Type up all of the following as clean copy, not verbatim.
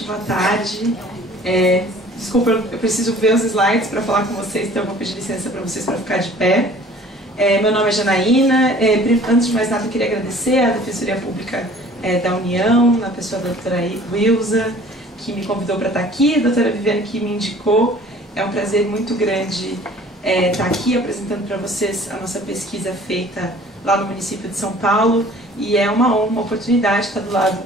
Boa tarde. Desculpa, eu preciso ver os slides para falar com vocês, então eu vou pedir licença para vocês para ficar de pé. Meu nome é Janaína. Antes de mais nada, eu queria agradecer à Defensoria Pública da União, na pessoa da doutora Wilza, que me convidou para estar aqui, a doutora Viviane, que me indicou. É um prazer muito grande estar aqui apresentando para vocês a nossa pesquisa feita lá no município de São Paulo, e é uma honra, uma oportunidade estar do lado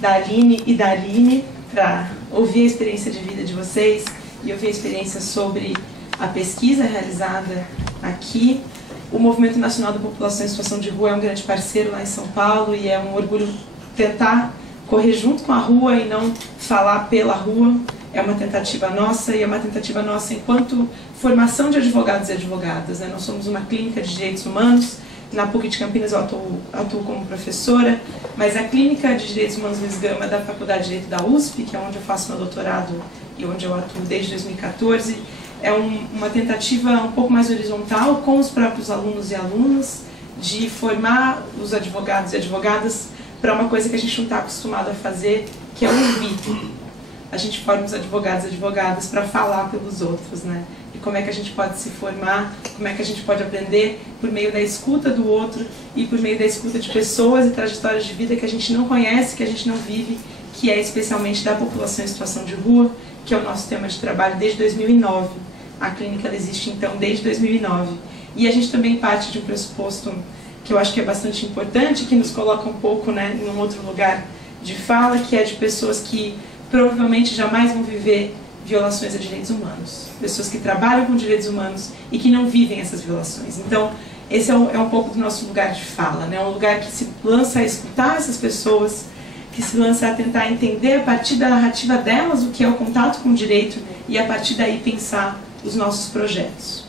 da Aline e da Aline para ouvir a experiência de vida de vocês e ouvir a experiência sobre a pesquisa realizada aqui. O Movimento Nacional da População em Situação de Rua é um grande parceiro lá em São Paulo e é um orgulho tentar correr junto com a rua e não falar pela rua. É uma tentativa nossa, e é uma tentativa nossa enquanto formação de advogados e advogadas, né? Nós somos uma clínica de direitos humanos. Na PUC de Campinas eu atuo como professora, mas a Clínica de Direitos Humanos Luiz Gama da Faculdade de Direito da USP, que é onde eu faço meu doutorado e onde eu atuo desde 2014, é uma tentativa um pouco mais horizontal com os próprios alunos e alunas de formar os advogados e advogadas para uma coisa que a gente não está acostumado a fazer, que é ouvir. A gente forma os advogados e advogadas para falar pelos outros, né? E como é que a gente pode se formar, como é que a gente pode aprender por meio da escuta do outro e por meio da escuta de pessoas e trajetórias de vida que a gente não conhece, que a gente não vive, que é especialmente da população em situação de rua, que é o nosso tema de trabalho desde 2009. A clínica ela existe então desde 2009. E a gente também parte de um pressuposto que eu acho que é bastante importante, que nos coloca um pouco, né, em um outro lugar de fala, que é de pessoas que provavelmente jamais vão viver violações a direitos humanos. Pessoas que trabalham com direitos humanos e que não vivem essas violações. Então, esse é um pouco do nosso lugar de fala, né? Um lugar que se lança a escutar essas pessoas, que se lança a tentar entender a partir da narrativa delas o que é o contato com o direito e a partir daí pensar os nossos projetos.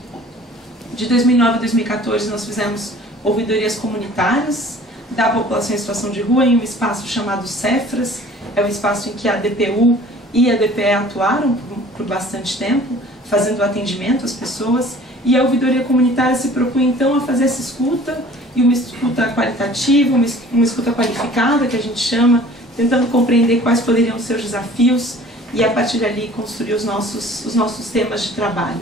De 2009 a 2014 nós fizemos ouvidorias comunitárias da população em situação de rua em um espaço chamado Cefras. É um espaço em que a DPU e a DPE atuaram por bastante tempo, fazendo atendimento às pessoas, e a ouvidoria comunitária se propunha então a fazer essa escuta, e uma escuta qualitativa, uma escuta qualificada, que a gente chama, tentando compreender quais poderiam ser os desafios, e a partir dali construir os nossos temas de trabalho.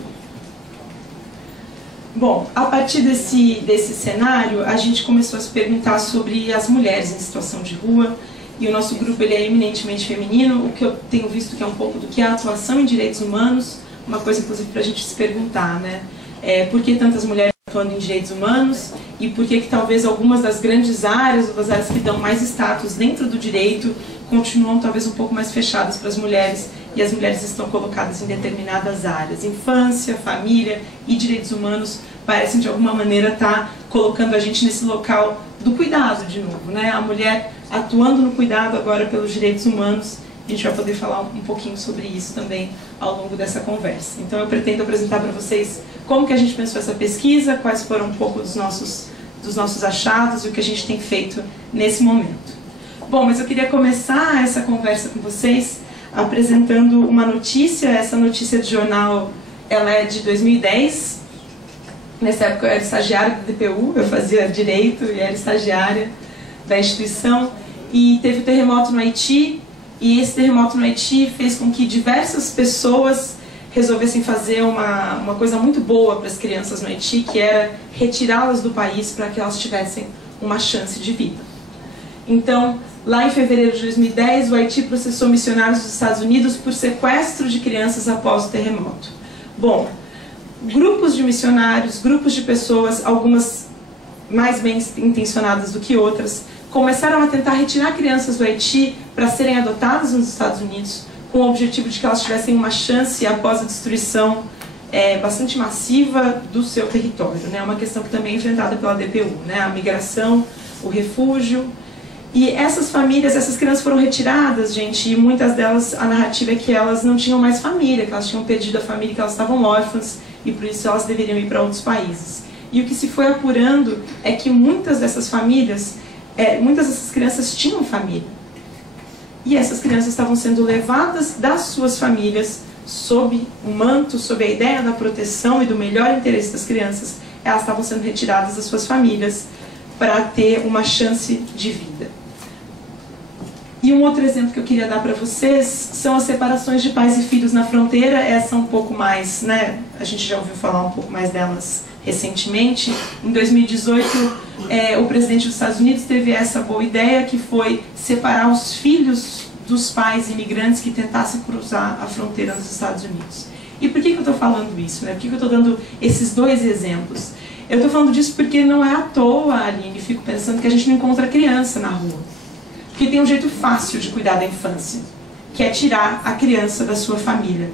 Bom, a partir desse cenário, a gente começou a se perguntar sobre as mulheres em situação de rua, e o nosso grupo ele é eminentemente feminino, o que eu tenho visto que é um pouco do que é a atuação em direitos humanos, uma coisa inclusive para a gente se perguntar, né? Por que tantas mulheres atuando em direitos humanos e por que talvez algumas das grandes áreas, ou das áreas que dão mais status dentro do direito, continuam talvez um pouco mais fechadas para as mulheres, e as mulheres estão colocadas em determinadas áreas. Infância, família e direitos humanos parecem de alguma maneira estar colocando a gente nesse local do cuidado de novo, né? A mulher atuando no cuidado agora pelos direitos humanos. A gente vai poder falar um pouquinho sobre isso também ao longo dessa conversa. Então eu pretendo apresentar para vocês como que a gente pensou essa pesquisa, quais foram um pouco dos nossos achados e o que a gente tem feito nesse momento. Bom, mas eu queria começar essa conversa com vocês apresentando uma notícia. Essa notícia de jornal, ela é de 2010. Nessa época eu era estagiária da DPU, eu fazia direito e era estagiária da instituição. E teve o terremoto no Haiti, e esse terremoto no Haiti fez com que diversas pessoas resolvessem fazer uma coisa muito boa para as crianças no Haiti, que era retirá-las do país para que elas tivessem uma chance de vida. Então, lá em fevereiro de 2010, o Haiti processou missionários dos Estados Unidos por sequestro de crianças após o terremoto. Bom, grupos de missionários, grupos de pessoas, algumas mais bem intencionadas do que outras, começaram a tentar retirar crianças do Haiti para serem adotadas nos Estados Unidos, com o objetivo de que elas tivessem uma chance após a destruição bastante massiva do seu território, né? Uma questão que também é enfrentada pela DPU, né? A migração, o refúgio. E essas famílias, essas crianças foram retiradas, gente, e muitas delas, a narrativa é que elas não tinham mais família, que elas tinham perdido a família, que elas estavam órfãs, e por isso elas deveriam ir para outros países. E o que se foi apurando é que muitas dessas famílias, muitas dessas crianças tinham família. E essas crianças estavam sendo levadas das suas famílias sob o manto, sob a ideia da proteção e do melhor interesse das crianças. Elas estavam sendo retiradas das suas famílias para ter uma chance de vida. E um outro exemplo que eu queria dar para vocês são as separações de pais e filhos na fronteira. Essa um pouco mais, né, a gente já ouviu falar um pouco mais delas recentemente. Em 2018, o presidente dos Estados Unidos teve essa boa ideia, que foi separar os filhos dos pais imigrantes que tentassem cruzar a fronteira nos Estados Unidos. E por que eu estou falando isso, né? Por que eu estou dando esses dois exemplos? Eu estou falando disso porque não é à toa, Aline, fico pensando que a gente não encontra criança na rua. Porque tem um jeito fácil de cuidar da infância, que é tirar a criança da sua família.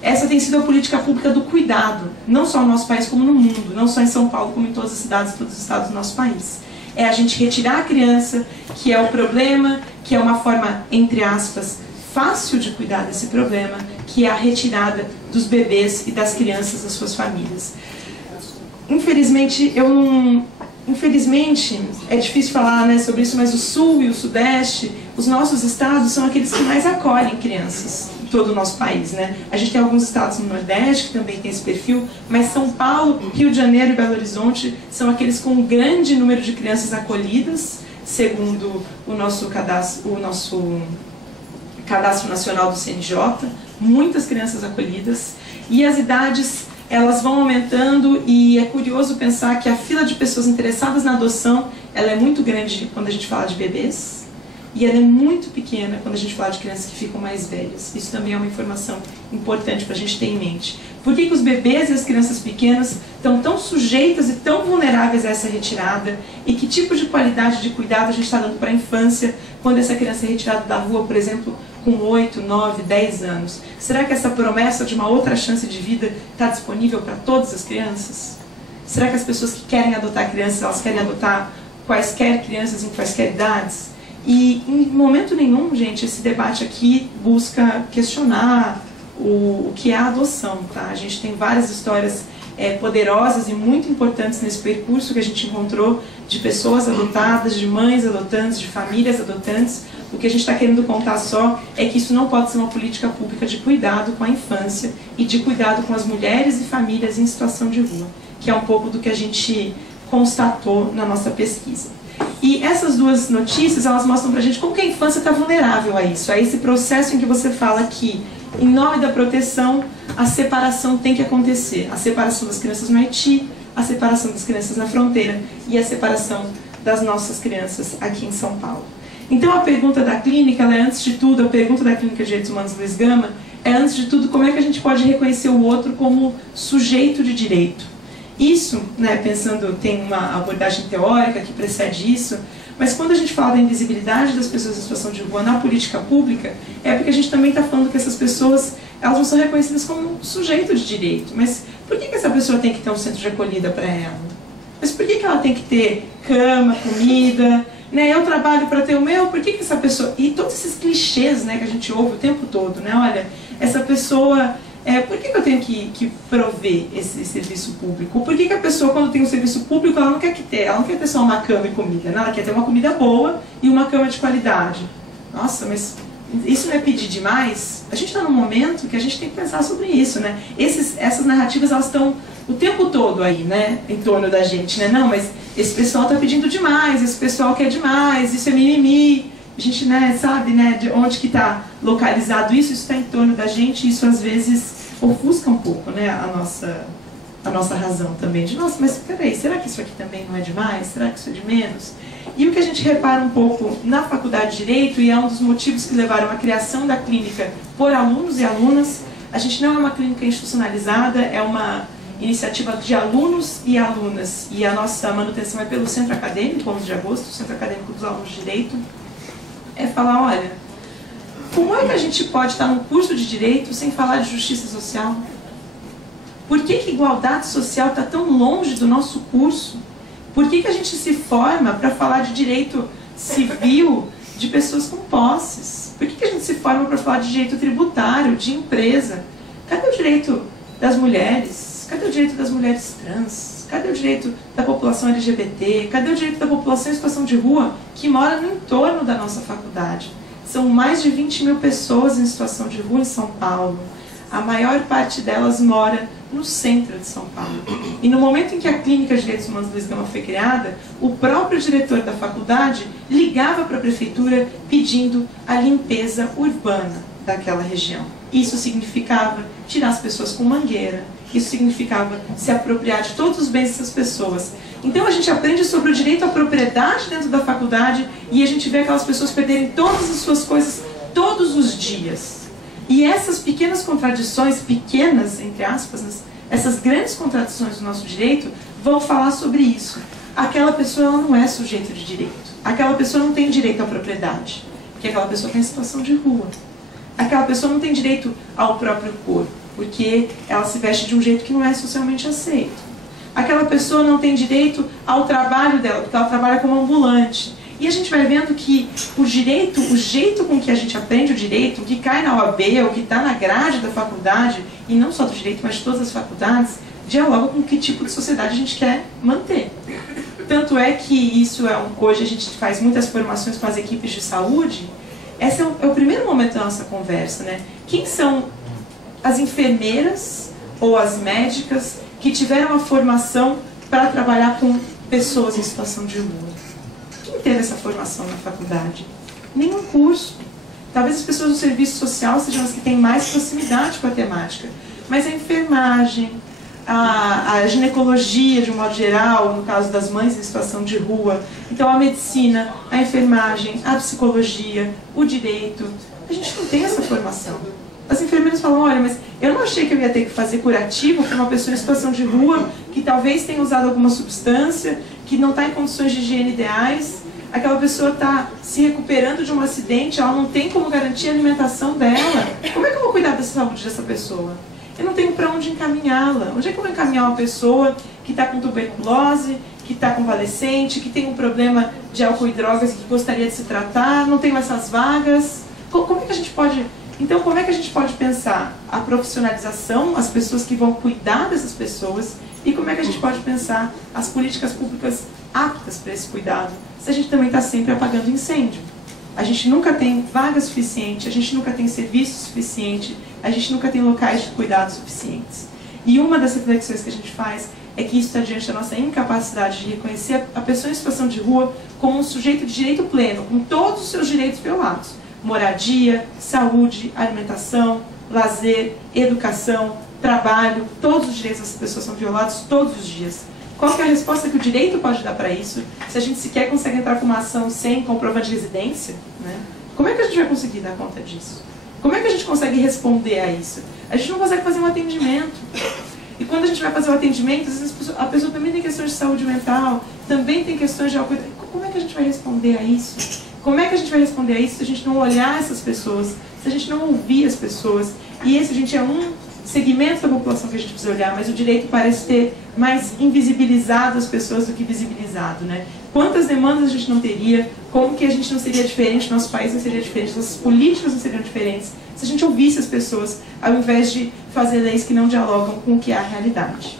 Essa tem sido a política pública do cuidado, não só no nosso país como no mundo, não só em São Paulo como em todas as cidades e todos os estados do nosso país. É a gente retirar a criança, que é o problema, que é uma forma, entre aspas, fácil de cuidar desse problema, que é a retirada dos bebês e das crianças das suas famílias. Infelizmente, Infelizmente, é difícil falar, né, sobre isso, mas o Sul e o Sudeste, os nossos estados são aqueles que mais acolhem crianças em todo o nosso país, né? A gente tem alguns estados no Nordeste que também tem esse perfil, mas São Paulo, Rio de Janeiro e Belo Horizonte são aqueles com um grande número de crianças acolhidas, segundo o nosso cadastro nacional do CNJ, muitas crianças acolhidas, e as idades elas vão aumentando, e é curioso pensar que a fila de pessoas interessadas na adoção, ela é muito grande quando a gente fala de bebês, e ela é muito pequena quando a gente fala de crianças que ficam mais velhas. Isso também é uma informação importante para a gente ter em mente. Por que os bebês e as crianças pequenas estão tão sujeitas e tão vulneráveis a essa retirada, e que tipo de qualidade de cuidado a gente está dando para a infância quando essa criança é retirada da rua, por exemplo, com 8, 9, 10 anos? Será que essa promessa de uma outra chance de vida está disponível para todas as crianças? Será que as pessoas que querem adotar crianças, elas querem adotar quaisquer crianças em quaisquer idades? E em momento nenhum, gente, esse debate aqui busca questionar o que é a adoção, tá? A gente tem várias histórias poderosas e muito importantes nesse percurso que a gente encontrou de pessoas adotadas, de mães adotantes, de famílias adotantes. O que a gente está querendo contar só é que isso não pode ser uma política pública de cuidado com a infância e de cuidado com as mulheres e famílias em situação de rua, que é um pouco do que a gente constatou na nossa pesquisa. E essas duas notícias, elas mostram pra gente como que a infância está vulnerável a isso, a esse processo em que você fala que, em nome da proteção, a separação tem que acontecer. A separação das crianças no Haiti, a separação das crianças na fronteira e a separação das nossas crianças aqui em São Paulo. Então a pergunta da clínica, ela é antes de tudo, a pergunta da Clínica de Direitos Humanos Luiz Gama, é antes de tudo como é que a gente pode reconhecer o outro como sujeito de direito. Isso, né, pensando, tem uma abordagem teórica que precede isso, mas quando a gente fala da invisibilidade das pessoas em situação de rua na política pública, é porque a gente também está falando que essas pessoas, elas não são reconhecidas como sujeito de direito. Mas por que essa pessoa tem que ter um centro de acolhida para ela? Mas por que ela tem que ter cama, comida, né? Eu trabalho para ter o meu, por que essa pessoa... E todos esses clichês, né, que a gente ouve o tempo todo, né? Olha, essa pessoa... por que eu tenho que prover esse serviço público? Por que a pessoa, quando tem um serviço público, ela não quer ter só uma cama e comida, né? Ela quer ter uma comida boa e uma cama de qualidade. Nossa, mas isso não é pedir demais? A gente está num momento que a gente tem que pensar sobre isso, né? Essas narrativas, elas estão o tempo todo aí, né? Em torno da gente, né? Não, mas esse pessoal está pedindo demais, esse pessoal quer demais, isso é mimimi. A gente, né, sabe, né, de onde que está localizado isso está em torno da gente, e isso às vezes ofusca um pouco, né, a nossa razão também, de nossa, mas peraí, será que isso aqui também não é demais? Será que isso é de menos? E o que a gente repara um pouco na Faculdade de Direito, e é um dos motivos que levaram à criação da clínica por alunos e alunas, a gente não é uma clínica institucionalizada, é uma iniciativa de alunos e alunas, e a nossa manutenção é pelo Centro Acadêmico, 11 de agosto, o Centro Acadêmico dos Alunos de Direito, é falar, olha, como é que a gente pode estar num curso de Direito sem falar de justiça social? Por que igualdade social está tão longe do nosso curso? Por que a gente se forma para falar de direito civil de pessoas com posses? Por que a gente se forma para falar de direito tributário, de empresa? Cadê o direito das mulheres? Cadê o direito das mulheres trans? Cadê o direito da população LGBT? Cadê o direito da população em situação de rua que mora no entorno da nossa faculdade? São mais de 20 mil pessoas em situação de rua em São Paulo. A maior parte delas mora no centro de São Paulo. E no momento em que a Clínica de Direitos Humanos Luiz Gama foi criada, o próprio diretor da faculdade ligava para a prefeitura pedindo a limpeza urbana daquela região. Isso significava tirar as pessoas com mangueira, isso significava se apropriar de todos os bens dessas pessoas. Então a gente aprende sobre o direito à propriedade dentro da faculdade e a gente vê aquelas pessoas perderem todas as suas coisas todos os dias. E essas pequenas contradições, pequenas, entre aspas, essas grandes contradições do nosso direito, vão falar sobre isso. Aquela pessoa ela não é sujeito de direito. Aquela pessoa não tem direito à propriedade, porque aquela pessoa está em situação de rua. Aquela pessoa não tem direito ao próprio corpo, porque ela se veste de um jeito que não é socialmente aceito. Aquela pessoa não tem direito ao trabalho dela, porque ela trabalha como ambulante. E a gente vai vendo que o direito, o jeito com que a gente aprende o direito, o que cai na OAB, o que está na grade da faculdade, e não só do direito, mas de todas as faculdades, dialoga com que tipo de sociedade a gente quer manter. Tanto é que isso hoje a gente faz muitas formações com as equipes de saúde. Esse é o primeiro momento da nossa conversa, né? Quem são as enfermeiras ou as médicas que tiveram a formação para trabalhar com pessoas em situação de rua? Quem teve essa formação na faculdade? Nenhum curso. Talvez as pessoas do serviço social sejam as que têm mais proximidade com a temática. Mas a enfermagem, a ginecologia, de um modo geral, no caso das mães em situação de rua, então a medicina, a enfermagem, a psicologia, o direito, a gente não tem essa formação. As enfermeiras falam, olha, mas eu não achei que eu ia ter que fazer curativo para uma pessoa em situação de rua, que talvez tenha usado alguma substância, que não está em condições de higiene ideais, aquela pessoa está se recuperando de um acidente, ela não tem como garantir a alimentação dela. Como é que eu vou cuidar da saúde dessa pessoa? Eu não tenho para onde encaminhá-la. Onde é que eu vou encaminhar uma pessoa que está com tuberculose, que está convalescente, que tem um problema de álcool e drogas e que gostaria de se tratar, não tem essas vagas? Como é que a gente pode... Então, como é que a gente pode pensar a profissionalização, as pessoas que vão cuidar dessas pessoas, e como é que a gente pode pensar as políticas públicas aptas para esse cuidado, se a gente também está sempre apagando incêndio? A gente nunca tem vaga suficiente, a gente nunca tem serviço suficiente, a gente nunca tem locais de cuidado suficientes. E uma das reflexões que a gente faz é que isso está diante da nossa incapacidade de reconhecer a pessoa em situação de rua como um sujeito de direito pleno, com todos os seus direitos violados. Moradia, saúde, alimentação, lazer, educação, trabalho, todos os direitos dessas pessoas são violados todos os dias. Qual que é a resposta que o direito pode dar para isso, se a gente sequer consegue entrar com uma ação sem comprovante de residência? Né? Como é que a gente vai conseguir dar conta disso? Como é que a gente consegue responder a isso? A gente não consegue fazer um atendimento. E quando a gente vai fazer o atendimento, às vezes a pessoa também tem questões de saúde mental, também tem questões de álcool. Como é que a gente vai responder a isso? Como é que a gente vai responder a isso se a gente não olhar essas pessoas, se a gente não ouvir as pessoas? E esse, gente, é um segmento da população que a gente precisa olhar, mas o direito parece ter mais invisibilizado as pessoas do que visibilizado, né? Quantas demandas a gente não teria, como que a gente não seria diferente, nosso país não seria diferente, nossas políticas não seriam diferentes, se a gente ouvisse as pessoas, ao invés de fazer leis que não dialogam com o que é a realidade.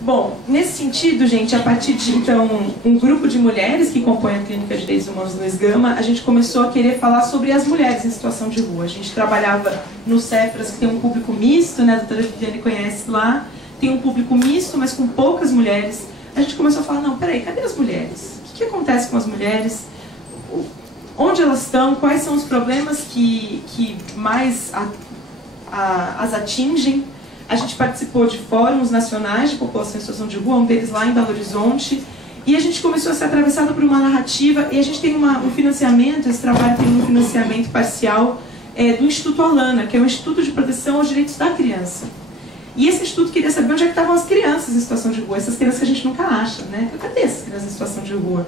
Bom, nesse sentido, gente, a partir de, então, um grupo de mulheres que compõe a Clínica de Direitos Humanos Luiz Gama, a gente começou a querer falar sobre as mulheres em situação de rua. A gente trabalhava no Cefras, que tem um público misto, né, a doutora Viviane conhece lá, tem um público misto, mas com poucas mulheres. A gente começou a falar, não, peraí, cadê as mulheres? O que acontece com as mulheres? Onde elas estão? Quais são os problemas que mais as atingem? A gente participou de fóruns nacionais de população em situação de rua, um deles lá em Belo Horizonte, e a gente começou a ser atravessado por uma narrativa, e a gente tem um financiamento, esse trabalho tem um financiamento parcial do Instituto Alana, que é o Instituto de Proteção aos Direitos da Criança. E esse instituto queria saber onde é que estavam as crianças em situação de rua, essas crianças que a gente nunca acha, né? Cadê essas crianças em situação de rua?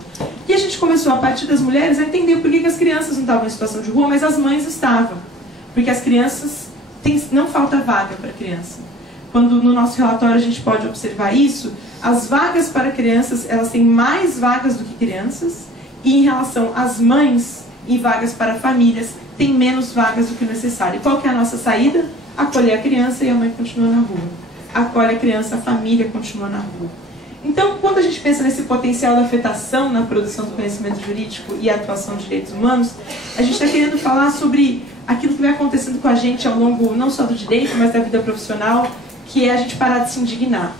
E a gente começou, a partir das mulheres, a entender por que as crianças não estavam em situação de rua, mas as mães estavam. Porque as crianças, não falta vaga para criança. Quando no nosso relatório a gente pode observar isso, as vagas para crianças, elas têm mais vagas do que crianças, e em relação às mães e vagas para famílias, tem menos vagas do que o necessário. E qual que é a nossa saída? Acolher a criança e a mãe continua na rua. Acolhe a criança, a família continua na rua. Então, quando a gente pensa nesse potencial da afetação na produção do conhecimento jurídico e a atuação de direitos humanos, a gente está querendo falar sobre aquilo que vai acontecendo com a gente ao longo, não só do direito, mas da vida profissional, que é a gente parar de se indignar.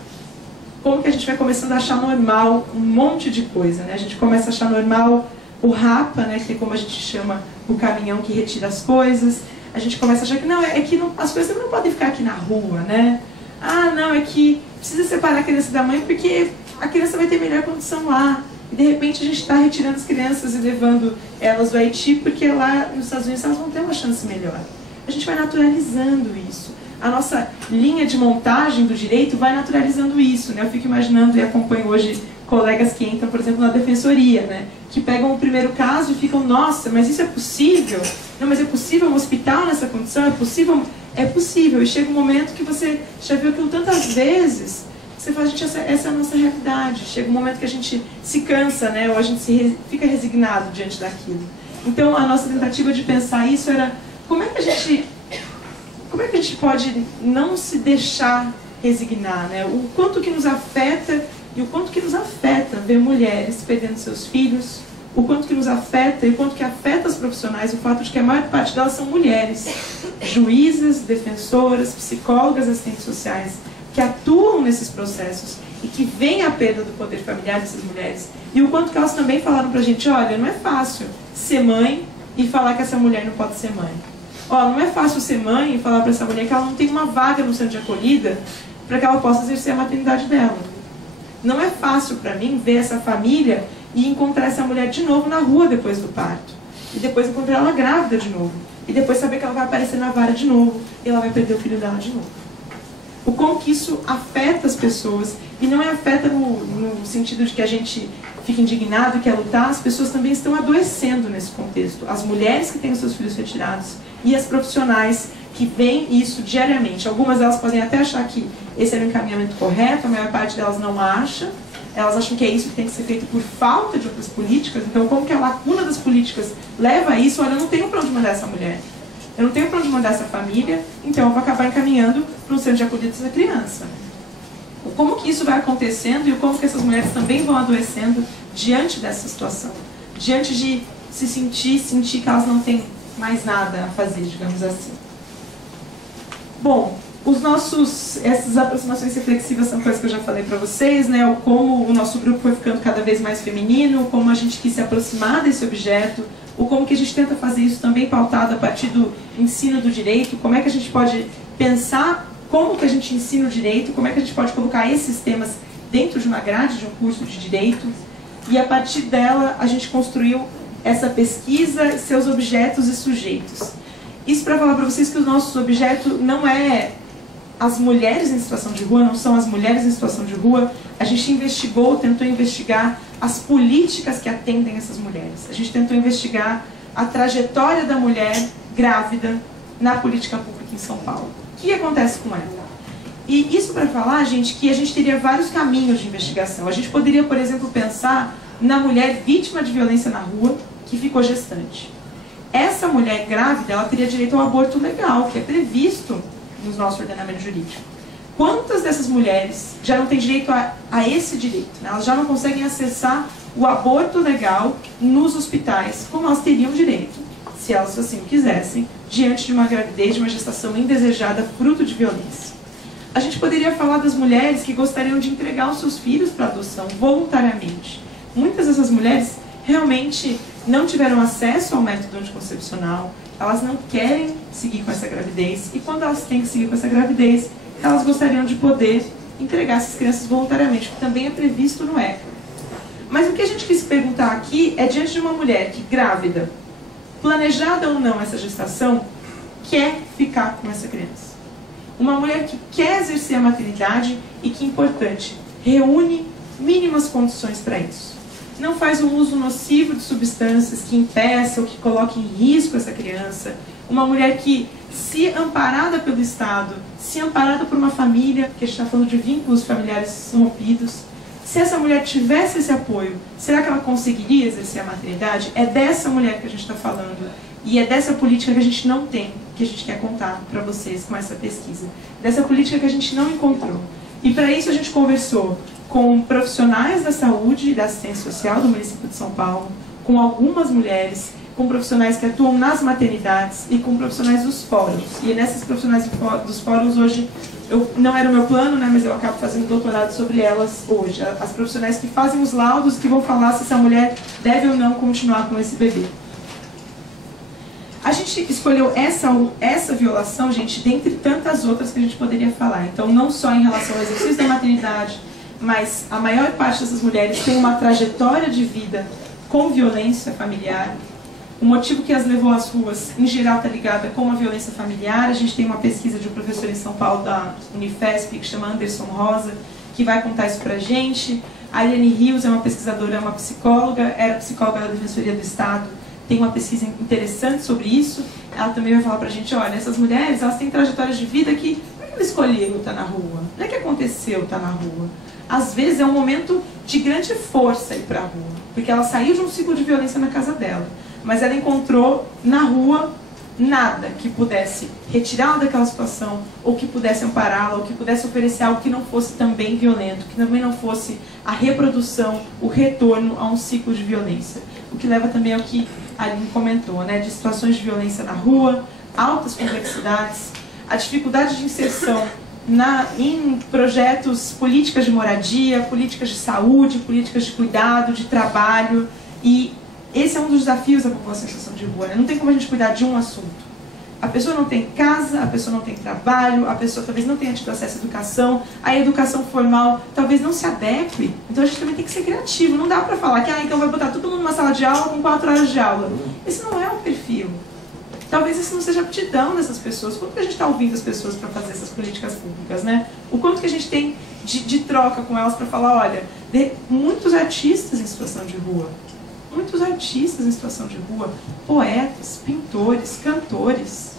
Como que a gente vai começando a achar normal um monte de coisa, né? A gente começa a achar normal o rapa, né, que é como a gente chama o caminhão que retira as coisas. A gente começa a achar que não, as coisas não podem ficar aqui na rua, né? Ah, não, é que precisa separar a criança da mãe porque a criança vai ter melhor condição lá. E de repente a gente está retirando as crianças e levando elas do Haiti porque lá nos Estados Unidos elas vão ter uma chance melhor. A gente vai naturalizando isso. A nossa linha de montagem do direito vai naturalizando isso, né? Eu fico imaginando e acompanho hoje colegas que entram, por exemplo, na defensoria, né? Que pegam o primeiro caso e ficam, nossa, mas isso é possível? Não, mas é possível um hospital nessa condição? É possível? É possível. E chega um momento que você já viu aquilo tantas vezes, você fala, gente, essa é a nossa realidade. Chega um momento que a gente se cansa, né? Ou a gente fica resignado diante daquilo. Então, a nossa tentativa de pensar isso era, como é que a gente pode não se deixar resignar, né? O quanto que nos afeta e o quanto que nos afeta ver mulheres perdendo seus filhos, o quanto que nos afeta e o quanto que afeta os profissionais o fato de que a maior parte delas são mulheres, juízas, defensoras, psicólogas, assistentes sociais, que atuam nesses processos e que veem a perda do poder familiar dessas mulheres. E o quanto que elas também falaram pra gente, olha, não é fácil ser mãe e falar que essa mulher não pode ser mãe. Ó, não é fácil ser mãe e falar para essa mulher que ela não tem uma vaga no centro de acolhida para que ela possa exercer a maternidade dela. Não é fácil para mim ver essa família e encontrar essa mulher de novo na rua depois do parto. E depois encontrar ela grávida de novo. E depois saber que ela vai aparecer na vara de novo e ela vai perder o filho dela de novo. O como que isso afeta as pessoas, e não é afeta no sentido de que a gente fica indignado e quer lutar, as pessoas também estão adoecendo nesse contexto. As mulheres que têm os seus filhos retirados e as profissionais que veem isso diariamente. Algumas delas podem até achar que esse é o encaminhamento correto, a maior parte delas não acha. Elas acham que é isso que tem que ser feito por falta de outras políticas. Então, como que a lacuna das políticas leva a isso? Olha, eu não tenho para onde mandar essa mulher. Eu não tenho para onde mandar essa família, então eu vou acabar encaminhando para um centro de acolhida dessa criança. Como que isso vai acontecendo e como que essas mulheres também vão adoecendo diante dessa situação? Diante de se sentir que elas não têm mais nada a fazer, digamos assim. Bom, essas aproximações reflexivas são coisas que eu já falei para vocês, né? O como o nosso grupo foi ficando cada vez mais feminino, como a gente quis se aproximar desse objeto, o como que a gente tenta fazer isso também pautado a partir do ensino do direito, como é que a gente pode pensar como que a gente ensina o direito, como é que a gente pode colocar esses temas dentro de uma grade de um curso de direito, e a partir dela a gente construiu essa pesquisa, seus objetos e sujeitos. Isso para falar para vocês que o nosso objeto não é as mulheres em situação de rua, não são as mulheres em situação de rua. A gente tentou investigar as políticas que atendem essas mulheres. A gente tentou investigar a trajetória da mulher grávida na política pública em São Paulo. O que acontece com ela? E isso para falar, gente, que a gente teria vários caminhos de investigação. A gente poderia, por exemplo, pensar na mulher vítima de violência na rua que ficou gestante. Essa mulher grávida, ela teria direito ao aborto legal, que é previsto no nosso ordenamento jurídico. Quantas dessas mulheres já não têm direito a esse direito? Né? Elas já não conseguem acessar o aborto legal nos hospitais, como elas teriam direito, se elas assim o quisessem, diante de uma gravidez, de uma gestação indesejada, fruto de violência. A gente poderia falar das mulheres que gostariam de entregar os seus filhos para adoção voluntariamente. Muitas dessas mulheres realmente não tiveram acesso ao método anticoncepcional, elas não querem seguir com essa gravidez, e quando elas têm que seguir com essa gravidez, elas gostariam de poder entregar essas crianças voluntariamente, que também é previsto no ECA. Mas o que a gente quis perguntar aqui é, diante de uma mulher que, grávida, planejada ou não essa gestação, quer ficar com essa criança. Uma mulher que quer exercer a maternidade e que, importante, reúne mínimas condições para isso. Não faz um uso nocivo de substâncias que impeçam ou que coloquem em risco essa criança. Uma mulher que, se amparada pelo Estado, se amparada por uma família, porque a gente está falando de vínculos familiares rompidos, se essa mulher tivesse esse apoio, será que ela conseguiria exercer a maternidade? É dessa mulher que a gente está falando. E é dessa política que a gente não tem, que a gente quer contar para vocês com essa pesquisa. Dessa política que a gente não encontrou. E para isso a gente conversou com profissionais da saúde e da assistência social do município de São Paulo, com algumas mulheres, com profissionais que atuam nas maternidades e com profissionais dos fóruns. E nessas profissionais dos fóruns hoje, não era o meu plano, né, mas eu acabo fazendo doutorado sobre elas hoje. As profissionais que fazem os laudos, que vão falar se essa mulher deve ou não continuar com esse bebê. A gente escolheu essa violação, gente, dentre tantas outras que a gente poderia falar. Então, não só em relação ao exercício da maternidade, mas a maior parte dessas mulheres tem uma trajetória de vida com violência familiar. O motivo que as levou às ruas, em geral, está ligado com a violência familiar. A gente tem uma pesquisa de um professor em São Paulo, da Unifesp, que chama Anderson Rosa, que vai contar isso pra gente. A Ariane Rios é uma pesquisadora, é uma psicóloga, era psicóloga da Defensoria do Estado, tem uma pesquisa interessante sobre isso. Ela também vai falar pra gente, olha, essas mulheres, elas têm trajetórias de vida que não é que elas escolheram estar na rua, não é que aconteceu estar na rua. Às vezes é um momento de grande força ir pra rua, porque ela saiu de um ciclo de violência na casa dela, mas ela encontrou na rua nada que pudesse retirá-la daquela situação, ou que pudesse ampará-la, ou que pudesse oferecer algo que não fosse também violento, que também não fosse a reprodução, o retorno a um ciclo de violência. O que leva também ao que a Aline comentou, né, de situações de violência na rua, altas complexidades, a dificuldade de inserção em projetos, políticas de moradia, políticas de saúde, políticas de cuidado, de trabalho. E esse é um dos desafios da população em situação de rua, né? Não tem como a gente cuidar de um assunto. A pessoa não tem casa, a pessoa não tem trabalho, a pessoa talvez não tenha tido acesso à educação, a educação formal talvez não se adeque. Então a gente também tem que ser criativo. Não dá pra falar que então vai botar todo mundo numa sala de aula com 4 horas de aula. Esse não é o perfil. Talvez esse não seja a aptidão dessas pessoas. Quanto que a gente está ouvindo as pessoas para fazer essas políticas públicas, né? O quanto que a gente tem de troca com elas para falar, olha, muitos artistas em situação de rua, muitos artistas em situação de rua, poetas, pintores, cantores.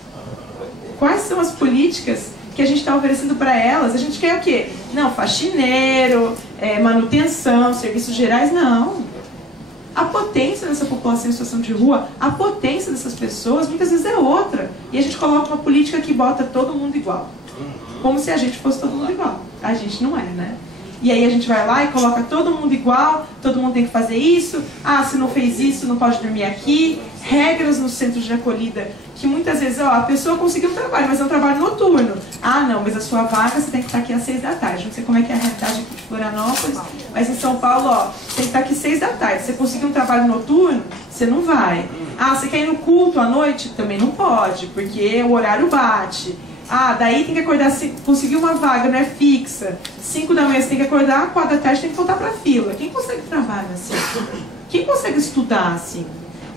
Quais são as políticas que a gente está oferecendo para elas? A gente quer o quê? Não, faxineiro, manutenção, serviços gerais, não. A potência dessa população em situação de rua, a potência dessas pessoas, muitas vezes é outra. E a gente coloca uma política que bota todo mundo igual. Como se a gente fosse todo mundo igual. A gente não é, né? E aí a gente vai lá e coloca todo mundo igual, todo mundo tem que fazer isso, se não fez isso, não pode dormir aqui. Regras nos centros de acolhida, que muitas vezes, a pessoa conseguiu um trabalho, mas é um trabalho noturno. Não, mas a sua vaga você tem que estar aqui às 6 da tarde. Não sei como é que é a realidade aqui de Florianópolis, mas em São Paulo, tem que estar aqui às 6 da tarde. Se você conseguir um trabalho noturno, você não vai. Você quer ir no culto à noite? Também não pode, porque o horário bate. Daí tem que acordar, conseguir uma vaga, não é fixa. 5 da manhã você tem que acordar, 4 da tarde tem que voltar pra fila. Quem consegue trabalhar assim? Quem consegue estudar assim?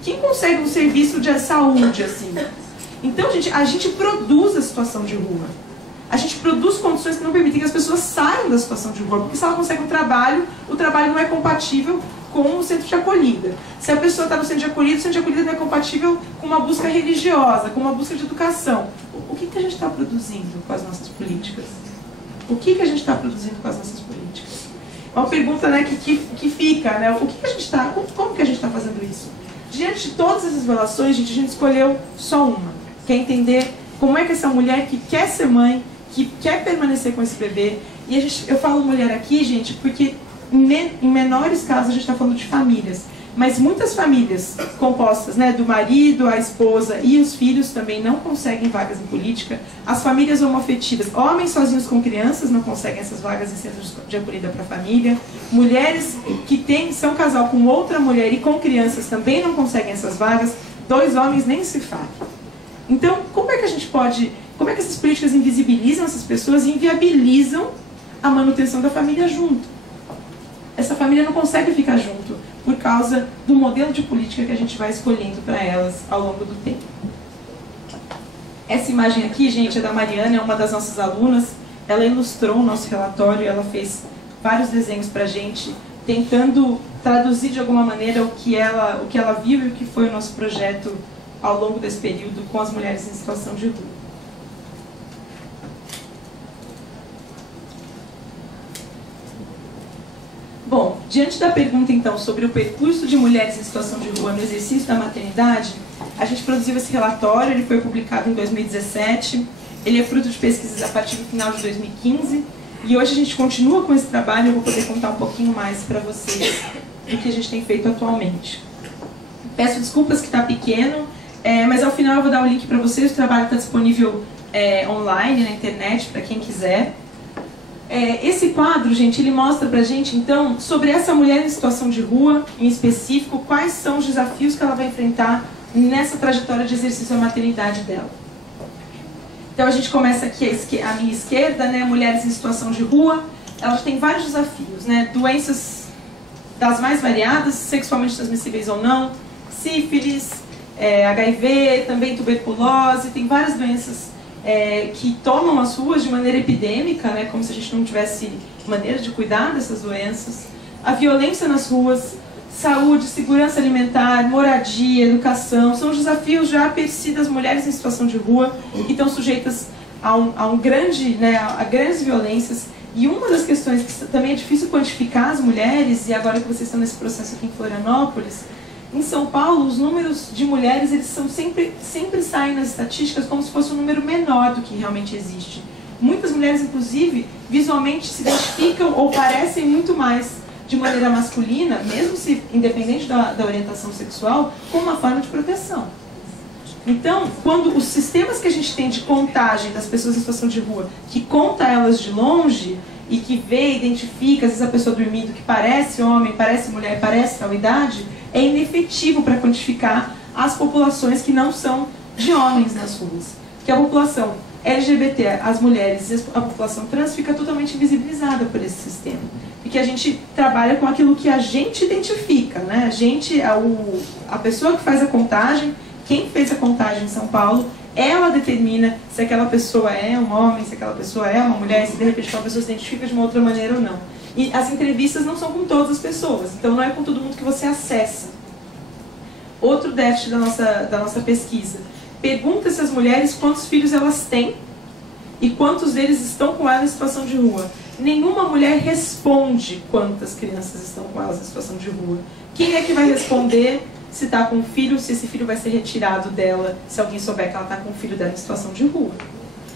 Quem consegue um serviço de saúde assim? Então, gente, a gente produz a situação de rua. A gente produz condições que não permitem que as pessoas saiam da situação de rua. Porque se ela consegue um trabalho, o trabalho não é compatível com o centro de acolhida. Se a pessoa está no centro de acolhida, o centro de acolhida não é compatível com uma busca religiosa, com uma busca de educação. O que a gente está produzindo com as nossas políticas? O que a gente está produzindo com as nossas políticas? É uma pergunta, né, que fica, né? O que a gente está, como que a gente está fazendo isso? Diante de todas essas violações, a gente escolheu só uma. Quer entender como é que essa mulher que quer ser mãe, que quer permanecer com esse bebê, e eu falo mulher aqui, gente, porque em menores casos a gente está falando de famílias, mas muitas famílias compostas, né, do marido, a esposa e os filhos também não conseguem vagas em política. As famílias homoafetivas, homens sozinhos com crianças não conseguem essas vagas em centros de acolhida para a família. Mulheres que são casal com outra mulher e com crianças também não conseguem essas vagas. 2 homens nem se fala. Então, como é que a gente pode, como é que essas políticas invisibilizam essas pessoas e inviabilizam a manutenção da família junto? Essa família não consegue ficar junto por causa do modelo de política que a gente vai escolhendo para elas ao longo do tempo. Essa imagem aqui, gente, é da Mariana, é uma das nossas alunas. Ela ilustrou o nosso relatório, ela fez vários desenhos para a gente, tentando traduzir de alguma maneira o que ela viu e o que foi o nosso projeto ao longo desse período com as mulheres em situação de rua. Bom, diante da pergunta, então, sobre o percurso de mulheres em situação de rua no exercício da maternidade, a gente produziu esse relatório, ele foi publicado em 2017, ele é fruto de pesquisas a partir do final de 2015. E hoje a gente continua com esse trabalho e eu vou poder contar um pouquinho mais para vocês do que a gente tem feito atualmente. Peço desculpas que está pequeno, mas ao final eu vou dar o link para vocês. O trabalho está disponível online, na internet, para quem quiser. Esse quadro, gente, ele mostra pra gente, então, sobre essa mulher em situação de rua, em específico, quais são os desafios que ela vai enfrentar nessa trajetória de exercício da maternidade dela. Então a gente começa aqui à minha esquerda, né, mulheres em situação de rua. Elas têm vários desafios, né, doenças das mais variadas, sexualmente transmissíveis ou não, sífilis, HIV, também tuberculose, tem várias doenças que tomam as ruas de maneira epidêmica, né, como se a gente não tivesse maneira de cuidar dessas doenças. A violência nas ruas, saúde, segurança alimentar, moradia, educação, são os desafios já per si das mulheres em situação de rua e estão sujeitas a grandes violências. E uma das questões que também é difícil quantificar as mulheres, e agora que vocês estão nesse processo aqui em Florianópolis, em São Paulo, os números de mulheres, eles são sempre saem nas estatísticas como se fosse um número menor do que realmente existe. Muitas mulheres, inclusive, visualmente se identificam ou parecem muito mais de maneira masculina, mesmo se independente da orientação sexual, como uma forma de proteção. Então, quando os sistemas que a gente tem de contagem das pessoas em situação de rua, que conta elas de longe e que vê, identifica, às vezes a pessoa dormindo que parece homem, parece mulher, parece tal idade, é inefetivo para quantificar as populações que não são de homens nas ruas. Que a população LGBT, as mulheres e a população trans fica totalmente invisibilizada por esse sistema. Porque a gente trabalha com aquilo que a gente identifica, né? A pessoa que faz a contagem, quem fez a contagem em São Paulo, ela determina se aquela pessoa é um homem, se aquela pessoa é uma mulher, se de repente aquela pessoa se identifica de uma outra maneira ou não. E as entrevistas não são com todas as pessoas, então não é com todo mundo que você acessa. Outro déficit da nossa pesquisa. Pergunta-se às mulheres quantos filhos elas têm e quantos deles estão com elas em situação de rua. Nenhuma mulher responde quantas crianças estão com elas em situação de rua. Quem é que vai responder se está com um filho, se esse filho vai ser retirado dela, se alguém souber que ela está com um filho dela em situação de rua?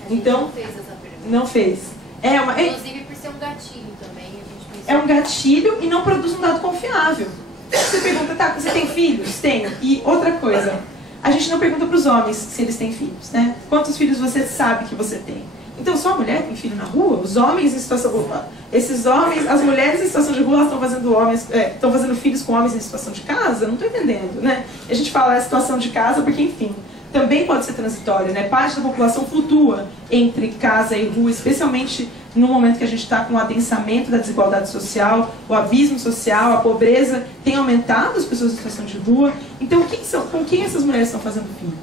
Então, não fez essa pergunta. Não fez. Inclusive por ser um gatilho também. A gente é um gatilho e não produz um dado confiável. Você pergunta, tá, você tem filhos? Tenho. E outra coisa, a gente não pergunta para os homens se eles têm filhos, né? Quantos filhos você sabe que você tem? Então, só a mulher tem filho na rua? Os homens em situação... Esses homens, as mulheres em situação de rua, elas estão fazendo filhos com homens em situação de casa? Não estou entendendo, né? A gente fala a situação de casa porque, enfim, também pode ser transitório, né? Parte da população flutua entre casa e rua, especialmente no momento que a gente está com o adensamento da desigualdade social, o abismo social, a pobreza tem aumentado as pessoas em situação de rua. Então, com quem essas mulheres estão fazendo filhos?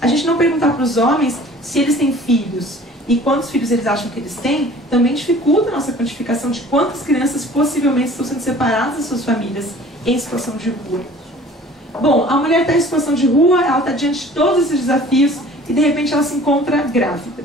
A gente não perguntar para os homens se eles têm filhos e quantos filhos eles acham que eles têm, também dificulta a nossa quantificação de quantas crianças possivelmente estão sendo separadas das suas famílias em situação de rua. Bom, a mulher está em situação de rua, ela está diante de todos esses desafios e de repente ela se encontra grávida.